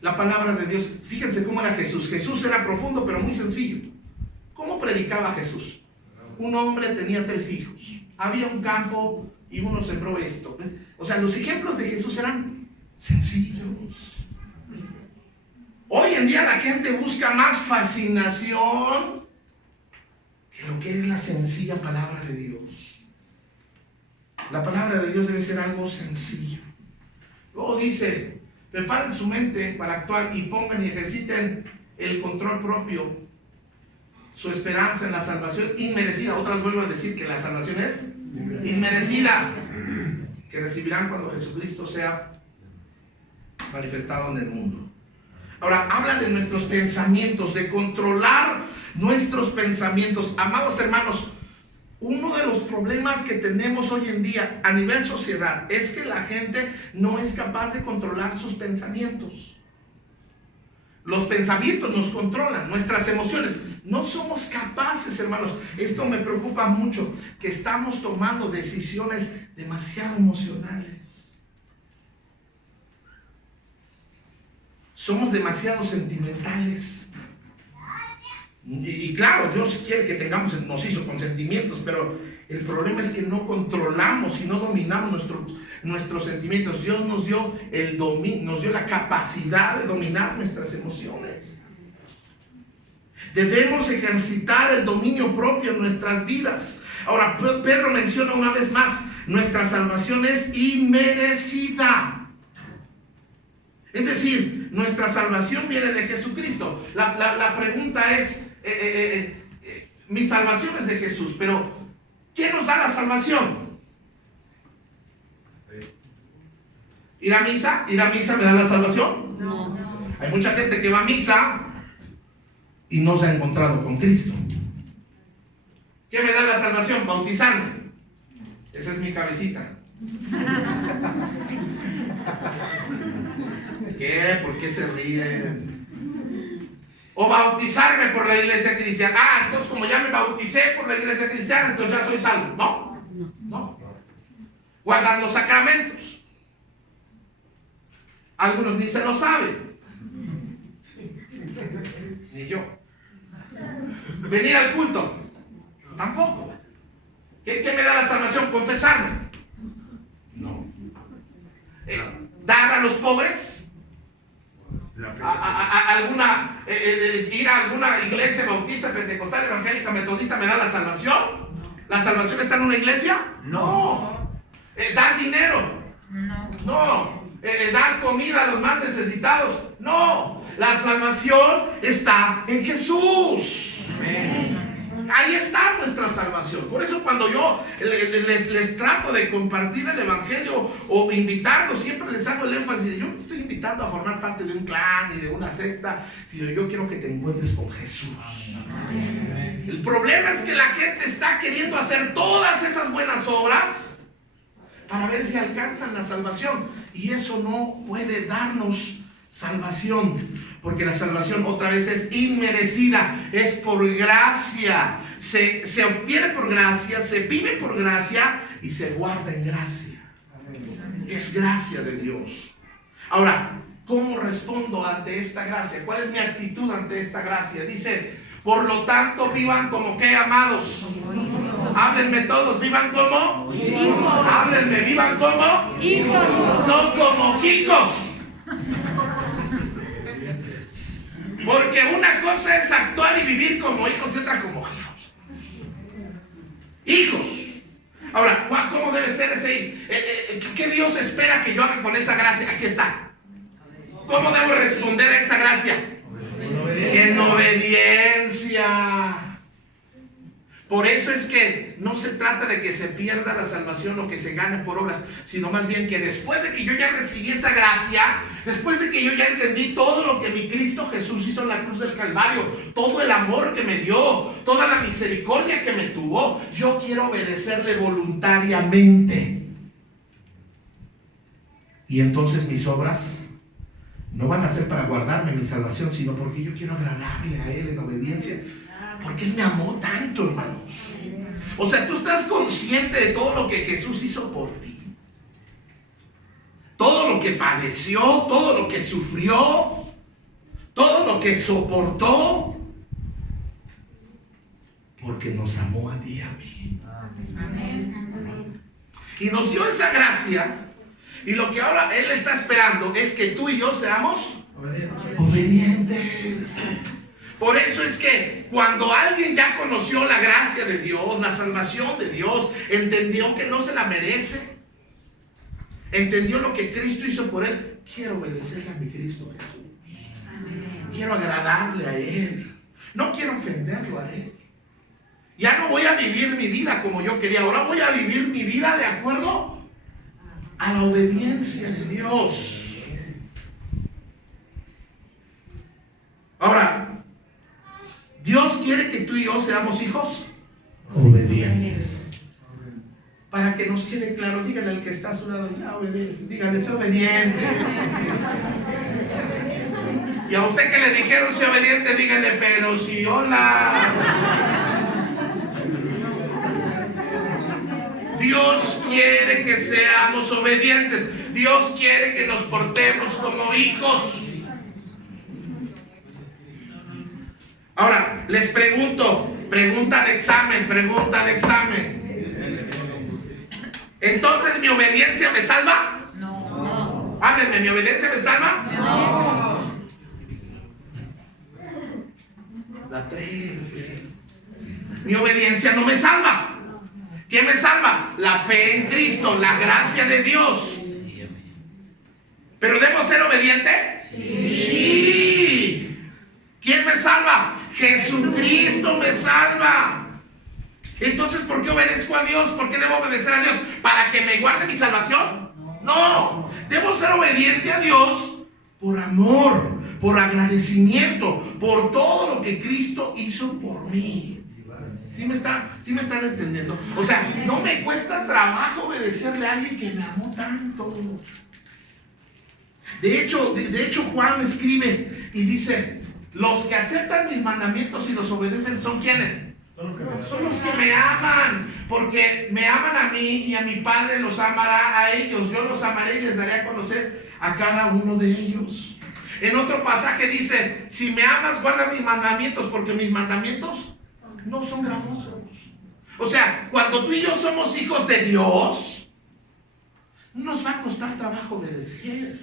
La palabra de Dios, fíjense cómo era Jesús. Jesús era profundo pero muy sencillo. ¿Cómo predicaba Jesús? Un hombre tenía 3 hijos. Había un campo y uno sembró esto. O sea, los ejemplos de Jesús eran sencillos. Hoy en día la gente busca más fascinación que lo que es la sencilla palabra de Dios. La palabra de Dios debe ser algo sencillo. Luego dice, preparen su mente para actuar y pongan y ejerciten el control propio, su esperanza en la salvación inmerecida. Otras vuelvo a decir que la salvación es inmerecida, que recibirán cuando Jesucristo sea manifestado en el mundo. Ahora, habla de nuestros pensamientos, de controlar nuestros pensamientos. Amados hermanos, uno de los problemas que tenemos hoy en día a nivel sociedad es que la gente no es capaz de controlar sus pensamientos. Los pensamientos nos controlan, nuestras emociones. No somos capaces, hermanos. Esto me preocupa mucho, que estamos tomando decisiones demasiado emocionales. Somos demasiado sentimentales. Y claro, Dios quiere que nos hizo con sentimientos, pero el problema es que no controlamos y no dominamos nuestros sentimientos. Dios nos dio nos dio la capacidad de dominar nuestras emociones. Debemos ejercitar el dominio propio en nuestras vidas. Ahora, Pedro menciona una vez más, nuestra salvación es inmerecida. Es decir, nuestra salvación viene de Jesucristo. La pregunta es, mi salvación es de Jesús, pero ¿quién nos da la salvación? ¿Ir a misa? ¿Ir a misa me da la salvación? No. Hay mucha gente que va a misa y no se ha encontrado con Cristo. ¿Qué me da la salvación? Bautizarme. Esa es mi cabecita. ¿Qué? ¿Por qué se ríen? O bautizarme por la iglesia cristiana. Entonces como ya me bauticé por la iglesia cristiana, entonces ya soy salvo. No. Guardar los sacramentos. Algunos ni se lo saben. Ni yo. Venir al culto. Tampoco. ¿Qué me da la salvación? Confesarme. No. Dar a los pobres. Ir a alguna iglesia bautista, pentecostal, evangélica, metodista me da la salvación. ¿La salvación está en una iglesia? No. ¿Dar dinero? No. ¿Dar comida a los más necesitados? No. La salvación está en Jesús. ahí está nuestra salvación. Por eso cuando yo les trato de compartir el evangelio o invitarlos, siempre les hago el énfasis. Yo no estoy invitando a formar parte de un clan ni de una secta, sino yo quiero que te encuentres con Jesús. El problema es que la gente está queriendo hacer todas esas buenas obras para ver si alcanzan la salvación, y eso no puede darnos salvación, porque la salvación otra vez es inmerecida, es por gracia, se obtiene por gracia, se vive por gracia y se guarda en gracia. Es gracia de Dios. Ahora, ¿cómo respondo ante esta gracia? ¿Cuál es mi actitud ante esta gracia? Dice, por lo tanto, vivan como ¿qué, amados? Háblenme todos, vivan como hijos. Háblenme, vivan como hijos. No como hijos. Porque una cosa es actuar y vivir como hijos y otra como hijos. Hijos. Ahora, ¿cómo debe ser ese? ¿Qué Dios espera que yo haga con esa gracia? Aquí está. ¿Cómo debo responder a esa gracia? En obediencia. Por eso es que no se trata de que se pierda la salvación o que se gane por obras, sino más bien que después de que yo ya recibí esa gracia, después de que yo ya entendí todo lo que mi Cristo Jesús hizo en la cruz del Calvario, todo el amor que me dio, toda la misericordia que me tuvo, yo quiero obedecerle voluntariamente. Y entonces mis obras no van a ser para guardarme mi salvación, sino porque yo quiero agradarle a Él en obediencia. Porque Él me amó tanto, hermanos. O sea, tú estás consciente de todo lo que Jesús hizo por ti. Todo lo que padeció, todo lo que sufrió, todo lo que soportó. Porque nos amó a ti y a mí. Y nos dio esa gracia. Y lo que ahora Él está esperando es que tú y yo seamos obedientes. Por eso es que cuando alguien ya conoció la gracia de Dios, la salvación de Dios, entendió que no se la merece, entendió lo que Cristo hizo por él, quiero obedecerle a mi Cristo Jesús. Quiero agradarle a Él. No quiero ofenderlo a Él. Ya no voy a vivir mi vida como yo quería. Ahora voy a vivir mi vida de acuerdo a la obediencia de Dios. Ahora, Dios quiere que tú y yo seamos hijos obedientes. Para que nos quede claro, díganle al que está a su lado, ya obedece, díganle, sea obediente. Y a usted que le dijeron sea obediente, díganle, pero si hola. Dios quiere que seamos obedientes. Dios quiere que nos portemos como hijos. Ahora, les pregunto, pregunta de examen. Entonces, ¿mi obediencia me salva? No. Háblenme, ¿mi obediencia me salva? No. La 3. Mi obediencia no me salva. ¿Qué me salva? La fe en Cristo, la gracia de Dios. ¿Pero debo ser obediente? Sí. ¿Quién me salva? Jesucristo me salva. Entonces, ¿por qué obedezco a Dios? ¿Por qué debo obedecer a Dios? ¿Para que me guarde mi salvación? No. Debo ser obediente a Dios por amor, por agradecimiento, por todo lo que Cristo hizo por mí. ¿Sí me están entendiendo? O sea, no me cuesta trabajo obedecerle a alguien que me amó tanto. De hecho, Juan escribe y dice, los que aceptan mis mandamientos y los obedecen son ¿quiénes? Son los que me aman, porque me aman a mí y a mi Padre los amará a ellos. Yo los amaré y les daré a conocer a cada uno de ellos. En otro pasaje dice, si me amas, guarda mis mandamientos, porque mis mandamientos no son gravosos. O sea, cuando tú y yo somos hijos de Dios, no nos va a costar trabajo obedecer.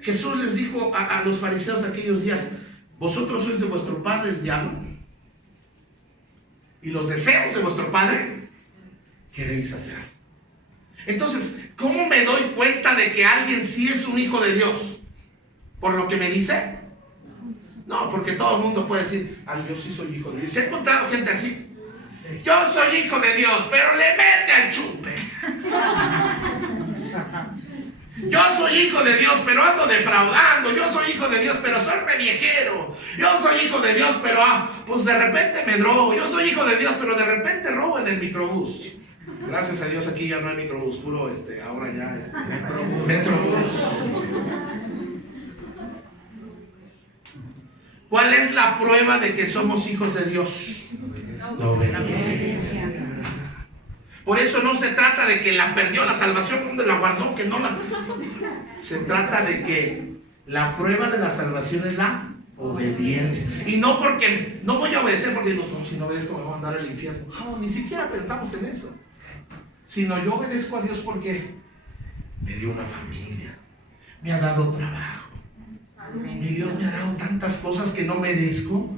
Jesús les dijo a los fariseos de aquellos días, vosotros sois de vuestro padre el diablo, y los deseos de vuestro padre queréis hacer. Entonces, ¿cómo me doy cuenta de que alguien sí es un hijo de Dios? ¿Por lo que me dice? No, porque todo el mundo puede decir, ay, yo sí soy hijo de Dios. Se ha encontrado gente así. Yo soy hijo de Dios, pero le mete al chupe. Yo soy hijo de Dios, pero ando defraudando. Yo soy hijo de Dios, pero soy reviejero. Yo soy hijo de Dios, pero pues de repente me drogo. Yo soy hijo de Dios, pero de repente robo en el microbús. Gracias a Dios aquí ya no hay microbús, puro ahora ya Metrobús. ¿Cuál es la prueba de que somos hijos de Dios? La obediencia. Por eso no se trata de que la perdió la salvación, donde la guardó, que no la... Se trata de que la prueba de la salvación es la obediencia. Y no porque, no voy a obedecer porque digo, no, si no obedezco me voy a mandar al infierno. No, ni siquiera pensamos en eso. Sino yo obedezco a Dios porque me dio una familia, me ha dado trabajo. Mi Dios me ha dado tantas cosas que no merezco,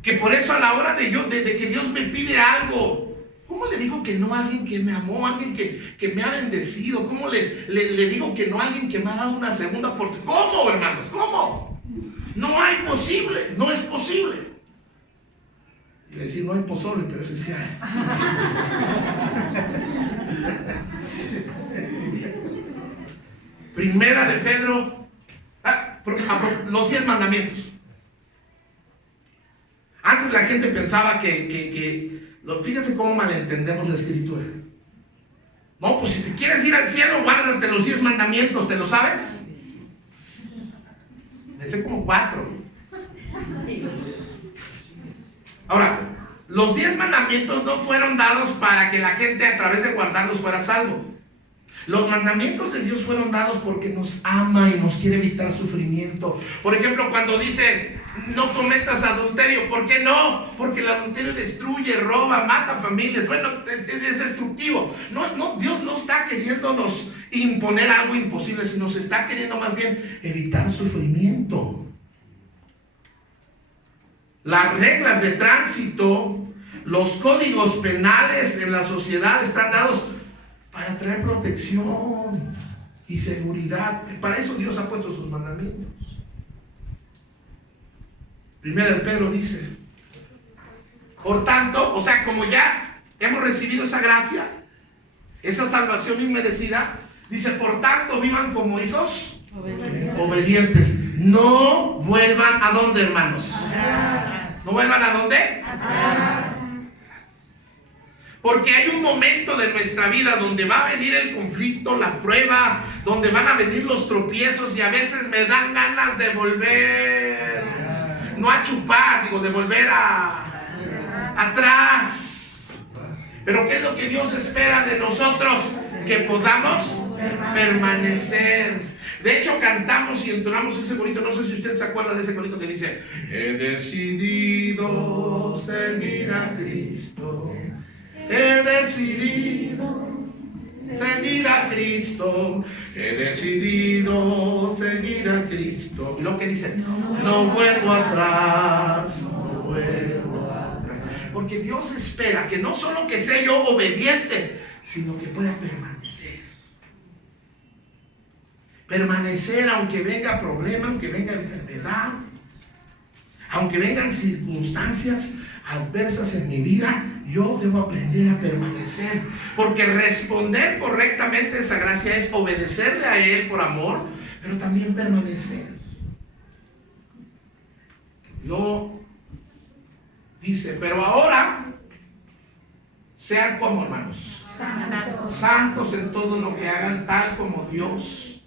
que por eso a la hora de que Dios me pide algo, ¿cómo le digo que no a alguien que me amó, a alguien que me ha bendecido? ¿Cómo le digo que no a alguien que me ha dado una segunda oportunidad? ¿Cómo, hermanos? ¿Cómo? No hay posible, no es posible. Y decir, no hay pozole, pero ese sí hay. Primera de Pedro, los 10 mandamientos. Antes la gente pensaba fíjense cómo malentendemos la escritura. No, pues si te quieres ir al cielo, guárdate los 10 mandamientos, ¿te lo sabes? Me sé como 4. Ahora, los 10 mandamientos no fueron dados para que la gente a través de guardarlos fuera salvo. Los mandamientos de Dios fueron dados porque nos ama y nos quiere evitar sufrimiento. Por ejemplo, cuando dice, no cometas adulterio, ¿por qué no? Porque el adulterio destruye, roba, mata familias. Bueno, es destructivo. No, Dios no está queriéndonos imponer algo imposible, sino se está queriendo más bien evitar sufrimiento. Las reglas de tránsito, los códigos penales en la sociedad están dados para traer protección y seguridad. Para eso Dios ha puesto sus mandamientos. Primera de Pedro dice, por tanto, o sea, como ya hemos recibido esa gracia, esa salvación inmerecida, dice, por tanto, vivan como hijos obedientes. No vuelvan a dónde, hermanos. ¿No vuelvan a dónde? Atrás. Porque hay un momento de nuestra vida donde va a venir el conflicto, la prueba, donde van a venir los tropiezos y a veces me dan ganas de volver, no a chupar, digo, de volver atrás. Pero ¿qué es lo que Dios espera de nosotros? Que podamos permanecer. De hecho, cantamos y entonamos ese corito, no sé si usted se acuerda de ese corito que dice, he decidido seguir a Cristo. He decidido seguir a Cristo. He decidido seguir a Cristo. Y lo que dice, no vuelvo atrás, no vuelvo atrás. Porque Dios espera que no solo que sea yo obediente, sino que pueda permanecer. Permanecer aunque venga problema, aunque venga enfermedad, aunque vengan circunstancias adversas en mi vida, yo debo aprender a permanecer, porque responder correctamente a esa gracia es obedecerle a Él por amor, pero también permanecer. No dice, pero ahora sean como, hermanos, santos en todo lo que hagan, tal como Dios,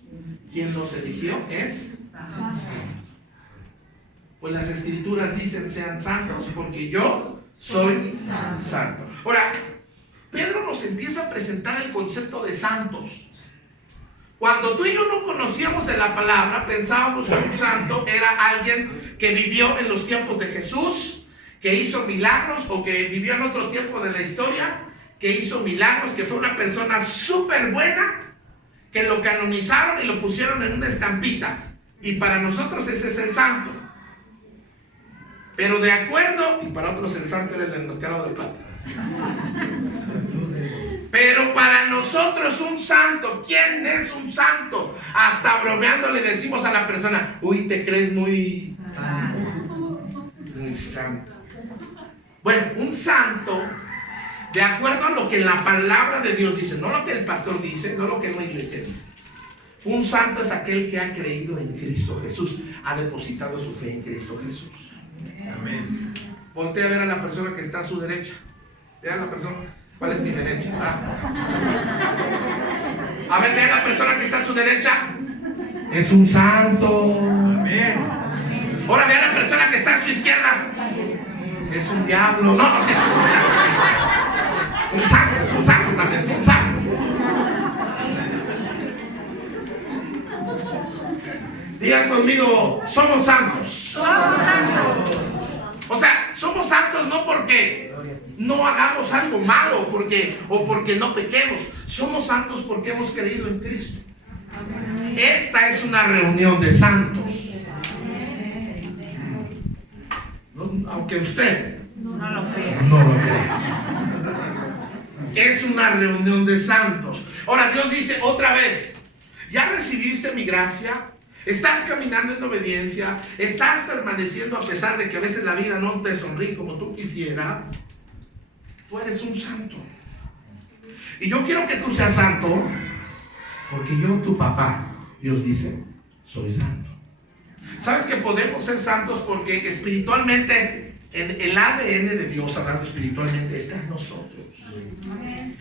quien los eligió, es santo. Pues las escrituras dicen, sean santos porque yo soy santo. Ahora, Pedro nos empieza a presentar el concepto de santos. Cuando tú y yo no conocíamos de la palabra, pensábamos que un santo era alguien que vivió en los tiempos de Jesús, que hizo milagros, o que vivió en otro tiempo de la historia, que hizo milagros, que fue una persona súper buena, que lo canonizaron y lo pusieron en una estampita. Y para nosotros ese es el santo. Pero de acuerdo, y para otros el santo era el enmascarado de plata. Pero para nosotros un santo, ¿quién es un santo? Hasta bromeando le decimos a la persona, uy, te crees muy santo. Muy santo. Bueno, un santo, de acuerdo a lo que la palabra de Dios dice, no lo que el pastor dice, no lo que la iglesia dice. Un santo es aquel que ha creído en Cristo Jesús, ha depositado su fe en Cristo Jesús. Amén. Voltea a ver a la persona que está a su derecha. Vean la persona. ¿Cuál es mi derecha? A ver, vean la persona que está a su derecha. Es un santo. Amén. Ahora vean la persona que está a su izquierda. Es un diablo. No, no, sí, es un santo. Es un santo también, es un santo. Digan conmigo, somos santos. Somos santos. O sea, somos santos no porque no hagamos algo malo o porque no pequemos. Somos santos porque hemos creído en Cristo. Esta es una reunión de santos. Aunque usted no lo crea. Es una reunión de santos. Ahora Dios dice otra vez, ¿ya recibiste mi gracia? ¿Estás caminando en obediencia? ¿Estás permaneciendo a pesar de que a veces la vida no te sonríe como tú quisieras? Tú eres un santo. Y yo quiero que tú seas santo porque yo, tu papá, Dios dice, soy santo. ¿Sabes que podemos ser santos porque espiritualmente el ADN de Dios, hablando espiritualmente, está en nosotros?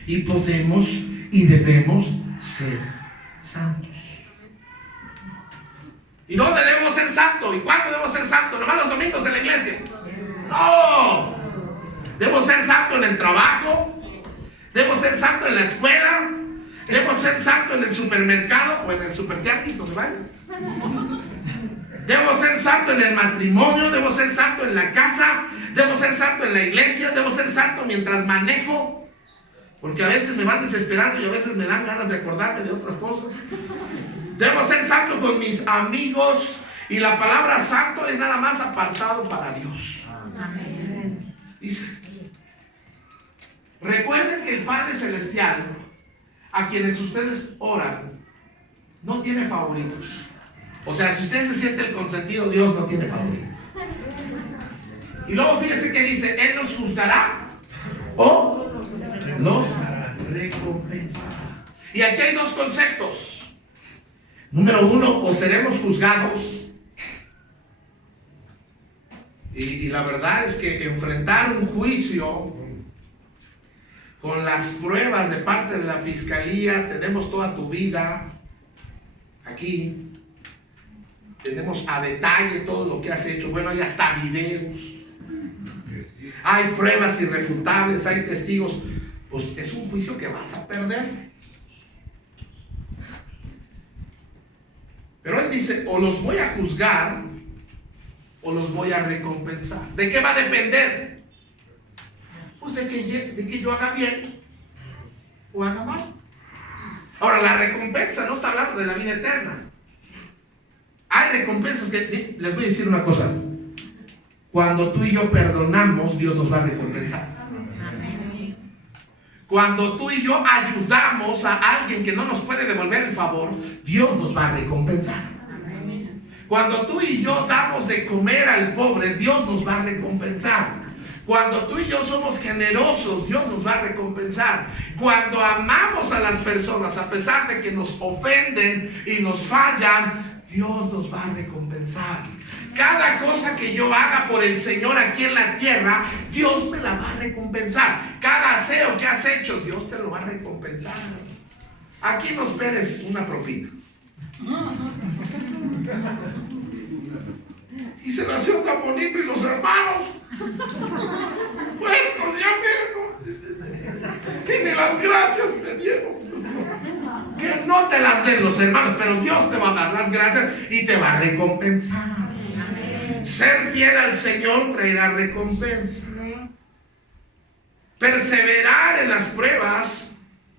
Y podemos y debemos ser santos. ¿Y dónde debemos ser santos? ¿Y cuándo debemos ser santos? ¿Nomás los domingos en la iglesia? No. Debo ser santo en el trabajo. Debo ser santo en la escuela. Debo ser santo en el supermercado o en el supertianguis, donde vayas. Debo ser santo en el matrimonio. Debo ser santo en la casa. Debo ser santo en la iglesia. Debo ser santo mientras manejo. Porque a veces me van desesperando y a veces me dan ganas de acordarme de otras cosas. Debo ser santo con mis amigos. Y la palabra santo es nada más apartado para Dios. Amén. Dice, recuerden que el Padre Celestial, a quienes ustedes oran, no tiene favoritos. O sea, si usted se siente el consentido, Dios no tiene favoritos. Y luego fíjese que dice, Él nos juzgará o nos recompensará. Y aquí hay dos conceptos. Número uno, o seremos juzgados. Y la verdad es que enfrentar un juicio con las pruebas de parte de la fiscalía, tenemos toda tu vida aquí, tenemos a detalle todo lo que has hecho. Bueno, hay hasta videos, hay pruebas irrefutables, hay testigos. Pues es un juicio que vas a perder. Pero él dice, o los voy a juzgar o los voy a recompensar. ¿De qué va a depender? Pues de que yo haga bien o haga mal. Ahora, la recompensa no está hablando de la vida eterna. Hay recompensas que, les voy a decir una cosa. Cuando tú y yo perdonamos, Dios nos va a recompensar. Cuando tú y yo ayudamos a alguien que no nos puede devolver el favor, Dios nos va a recompensar. Cuando tú y yo damos de comer al pobre, Dios nos va a recompensar. Cuando tú y yo somos generosos, Dios nos va a recompensar. Cuando amamos a las personas, a pesar de que nos ofenden y nos fallan, Dios nos va a recompensar. Cada cosa que yo haga por el Señor aquí en la tierra, Dios me la va a recompensar. Cada aseo que has hecho, Dios te lo va a recompensar. Aquí no esperes una propina. Y se nació tan bonito y los hermanos, puercos, ya que ni las gracias me dieron. Que no te las den los hermanos, pero Dios te va a dar las gracias y te va a recompensar. Ser fiel al Señor traerá recompensa. Perseverar en las pruebas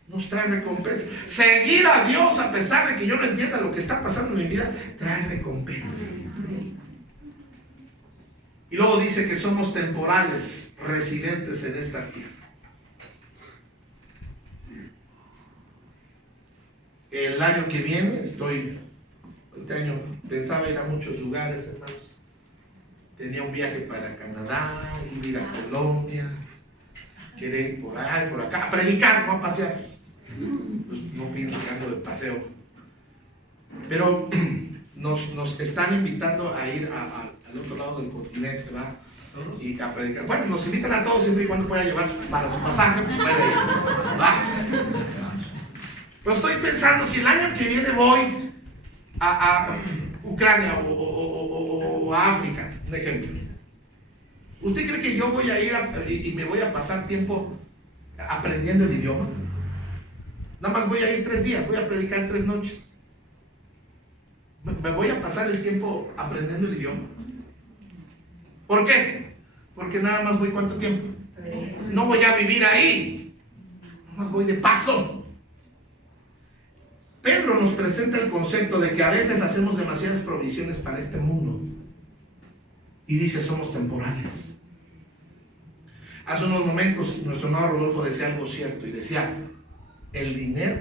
nos trae recompensa. Seguir a Dios a pesar de que yo no entienda lo que está pasando en mi vida, trae recompensa. Y luego dice que somos temporales, residentes en esta tierra. El año que viene este año pensaba ir a muchos lugares, hermanos. Tenía un viaje para Canadá, ir a Colombia, querer ir por allá y por acá, a predicar, no a pasear. Pues no pienso que ando de paseo. Pero nos están invitando a ir al otro lado del continente, ¿verdad? Y a predicar. Bueno, nos invitan a todos siempre y cuando pueda llevar para su pasaje, pues puede ir, ¿verdad? Pero estoy pensando, si el año que viene voy a Ucrania o a África, un ejemplo, ¿usted cree que yo voy a ir y me voy a pasar tiempo aprendiendo el idioma? Nada más voy a ir 3 días, voy a predicar 3 noches. ¿Me voy a pasar el tiempo aprendiendo el idioma? ¿Por qué? Porque nada más voy ¿cuánto tiempo? No voy a vivir ahí, nada más voy de paso. Pedro nos presenta el concepto de que a veces hacemos demasiadas provisiones para este mundo y dice somos temporales. Hace unos momentos nuestro hermano Rodolfo decía algo cierto y decía, el dinero,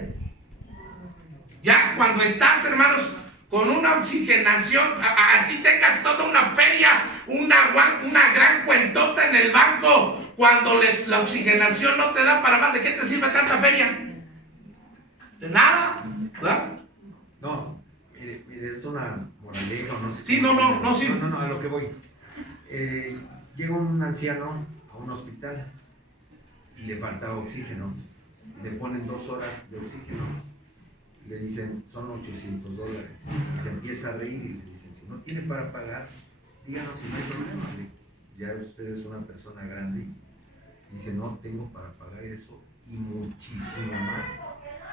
ya cuando estás, hermanos, con una oxigenación, así tengas toda una feria, una gran cuentota en el banco, cuando la oxigenación no te da para más, ¿de qué te sirve tanta feria? De nada, ¿verdad? No, mire, es una moraleja, no sé. Sí, no, a lo que voy. Llega un anciano a un hospital y le faltaba oxígeno. Le ponen 2 horas de oxígeno. Le dicen, son $800. Y se empieza a reír y le dicen, si no tiene para pagar, díganos si no hay problema. Ya usted es una persona grande. Dice, no tengo para pagar eso y muchísimo más.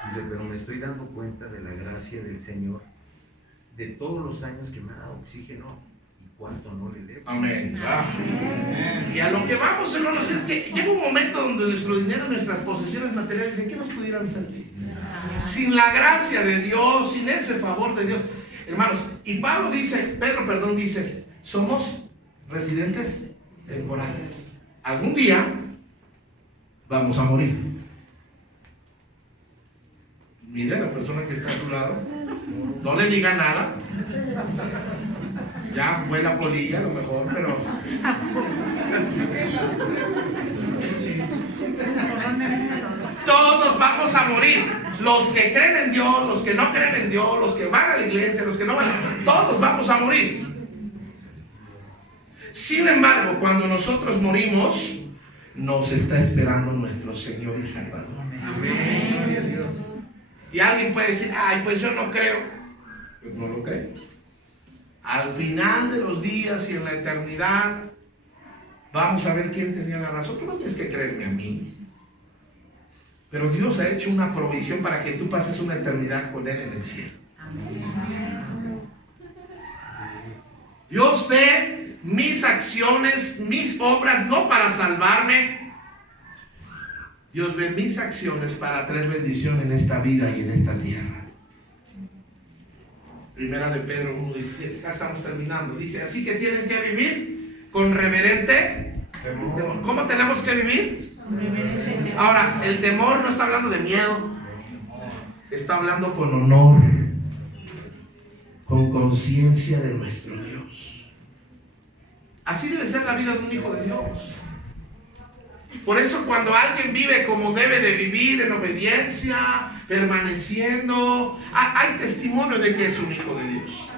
Dice, pero me estoy dando cuenta de la gracia del Señor, de todos los años que me ha dado oxígeno y cuánto no le debo. Amén. Y a lo que vamos, hermanos, es que llega un momento donde nuestro dinero, nuestras posesiones materiales, ¿de qué nos pudieran servir? Sin la gracia de Dios, sin ese favor de Dios. Hermanos, y Pedro dice, somos residentes temporales. Algún día vamos a morir. Mire a la persona que está a su lado, no le diga nada. Ya vuela polilla a lo mejor, pero todos vamos a morir. Los que creen en Dios, los que no creen en Dios, los que van a la iglesia, los que no van, todos vamos a morir. Sin embargo, cuando nosotros morimos, nos está esperando nuestro Señor y Salvador. Amén. Dios. Y alguien puede decir, ay, pues yo no creo. Pues no lo creo. Al final de los días y en la eternidad, vamos a ver quién tenía la razón. Tú no tienes que creerme a mí. Pero Dios ha hecho una provisión para que tú pases una eternidad con Él en el cielo. Dios ve mis acciones, mis obras, no para salvarme. Dios ve mis acciones para traer bendición en esta vida y en esta tierra. Primera de Pedro 1:17, acá estamos terminando. Dice, así que tienen que vivir con reverente temor. ¿Cómo tenemos que vivir? Ahora, el temor no está hablando de miedo, está hablando con honor, con conciencia de nuestro Dios. Así debe ser la vida de un hijo de Dios. Por eso cuando alguien vive como debe de vivir, en obediencia, permaneciendo, hay testimonio de que es un hijo de Dios.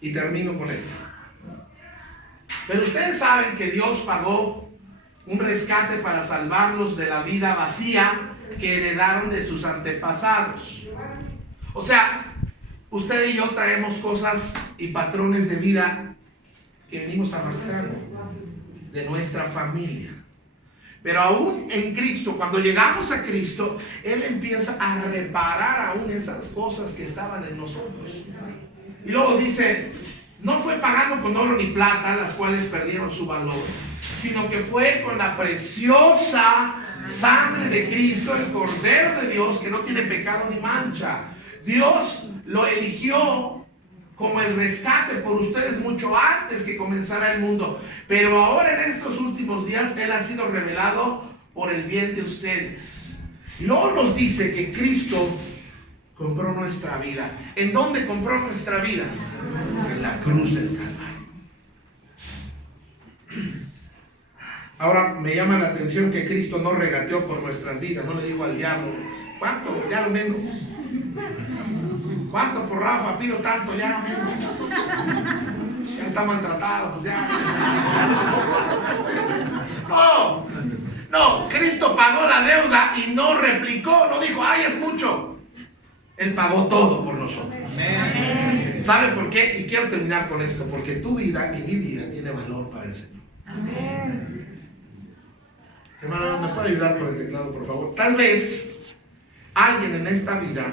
Y termino con esto. Pero ustedes saben que Dios pagó un rescate para salvarlos de la vida vacía que heredaron de sus antepasados. O sea, usted y yo traemos cosas y patrones de vida que venimos arrastrando de nuestra familia. Pero aún en Cristo, cuando llegamos a Cristo, Él empieza a reparar aún esas cosas que estaban en nosotros. Y luego dice, no fue pagando con oro ni plata, las cuales perdieron su valor, sino que fue con la preciosa sangre de Cristo, el Cordero de Dios, que no tiene pecado ni mancha. Dios lo eligió como el rescate por ustedes mucho antes que comenzara el mundo. Pero ahora en estos últimos días Él ha sido revelado por el bien de ustedes. Y luego nos dice que Cristo compró nuestra vida. ¿En dónde compró nuestra vida? En la cruz del Calvario. Ahora me llama la atención que Cristo no regateó por nuestras vidas, no le dijo al diablo, ¿cuánto? Ya lo vengo. ¿Cuánto por Rafa? Pido tanto, ya lo vengo. Ya está maltratado, pues ya. No, Cristo pagó la deuda y no replicó, no dijo, ay, es mucho. Él pagó todo por nosotros. Amén. ¿Sabe por qué? Y quiero terminar con esto, porque tu vida y mi vida tiene valor para el Señor. Amén. Hermano, ¿me puede ayudar con el teclado, por favor? Tal vez alguien en esta vida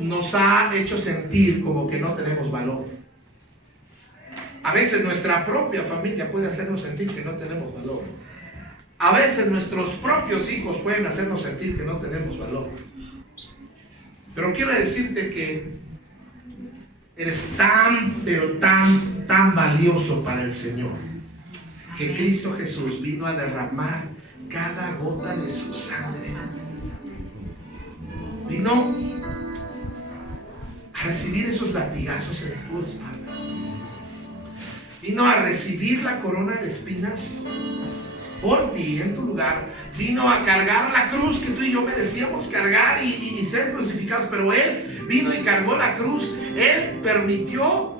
nos ha hecho sentir como que no tenemos valor. A veces nuestra propia familia puede hacernos sentir que no tenemos valor. A veces nuestros propios hijos pueden hacernos sentir que no tenemos valor. Pero quiero decirte que eres tan, pero tan valioso para el Señor, que Cristo Jesús vino a derramar cada gota de su sangre. Vino a recibir esos latigazos en tu espalda. Vino a recibir la corona de espinas por ti en tu lugar. Vino a cargar la cruz que tú y yo merecíamos cargar y ser crucificados. Pero Él vino y cargó la cruz. Él permitió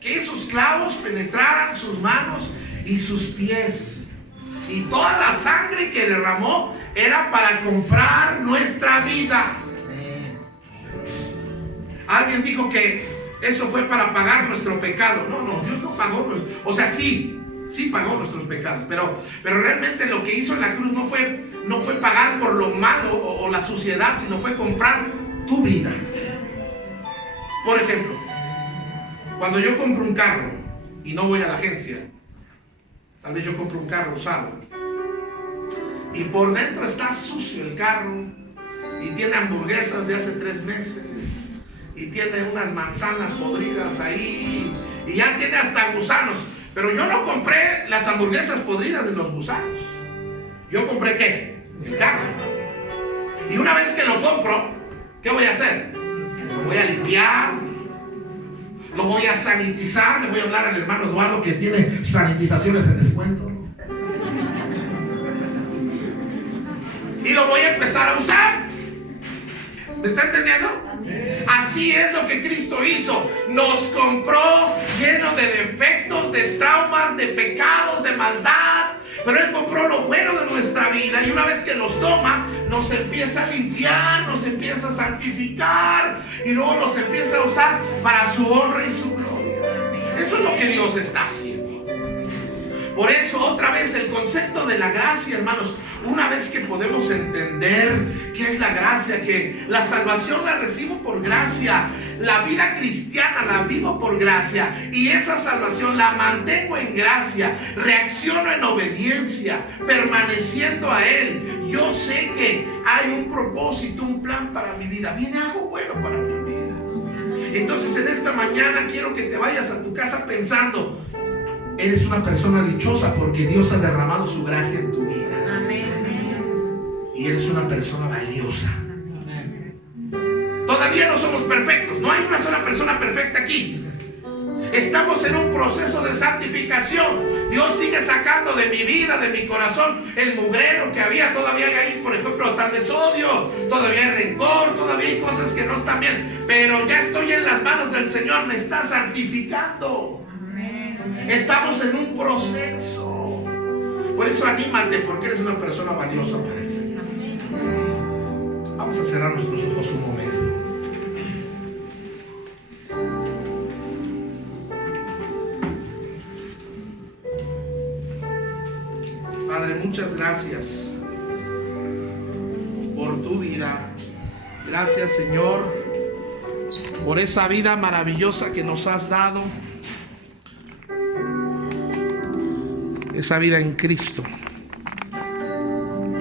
que esos clavos penetraran sus manos y sus pies. Y toda la sangre que derramó era para comprar nuestra vida. Alguien dijo que eso fue para pagar nuestro pecado. No, Dios no pagó. O sea, sí pagó nuestros pecados, pero realmente lo que hizo en la cruz no fue pagar por lo malo o la suciedad, sino fue comprar tu vida. Por ejemplo, cuando yo compro un carro y no voy a la agencia, tal vez yo compro un carro usado y por dentro está sucio el carro y tiene hamburguesas de hace 3 meses y tiene unas manzanas podridas ahí y ya tiene hasta gusanos. Pero yo no compré las hamburguesas podridas de los gusanos. ¿Yo compré qué? El carro. Y una vez que lo compro, ¿qué voy a hacer? Lo voy a limpiar, lo voy a sanitizar. Le voy a hablar al hermano Eduardo que tiene sanitizaciones en descuento. Y lo voy a empezar a usar. ¿Me está entendiendo? Así es lo que Cristo hizo. Nos compró lleno de defectos, de traumas, de pecados, de maldad. Pero Él compró lo bueno de nuestra vida. Y una vez que los toma, nos empieza a limpiar, nos empieza a santificar. Y luego nos empieza a usar para su honra y su gloria. Eso es lo que Dios está haciendo. Por eso, otra vez, el concepto de la gracia, hermanos, una vez que podemos entender qué es la gracia, que la salvación la recibo por gracia, la vida cristiana la vivo por gracia, y esa salvación la mantengo en gracia, reacciono en obediencia, permaneciendo a Él. Yo sé que hay un propósito, un plan para mi vida, viene algo bueno para mi vida. Entonces, en esta mañana quiero que te vayas a tu casa pensando: eres una persona dichosa porque Dios ha derramado su gracia en tu vida. Amén. Y eres una persona valiosa. Amén. Todavía no somos perfectos. No hay una sola persona perfecta aquí. Estamos en un proceso de santificación. Dios sigue sacando de mi vida, de mi corazón, el mugrero que había. Todavía hay ahí, por ejemplo, tal vez odio, todavía hay rencor, todavía hay cosas que no están bien. Pero ya estoy en las manos del Señor. Me está santificando. Estamos en un proceso. Por eso anímate, porque eres una persona valiosa para el Señor. Vamos a cerrar nuestros ojos un momento. Padre, muchas gracias por tu vida. Gracias, Señor, por esa vida maravillosa que nos has dado. Esa vida en Cristo.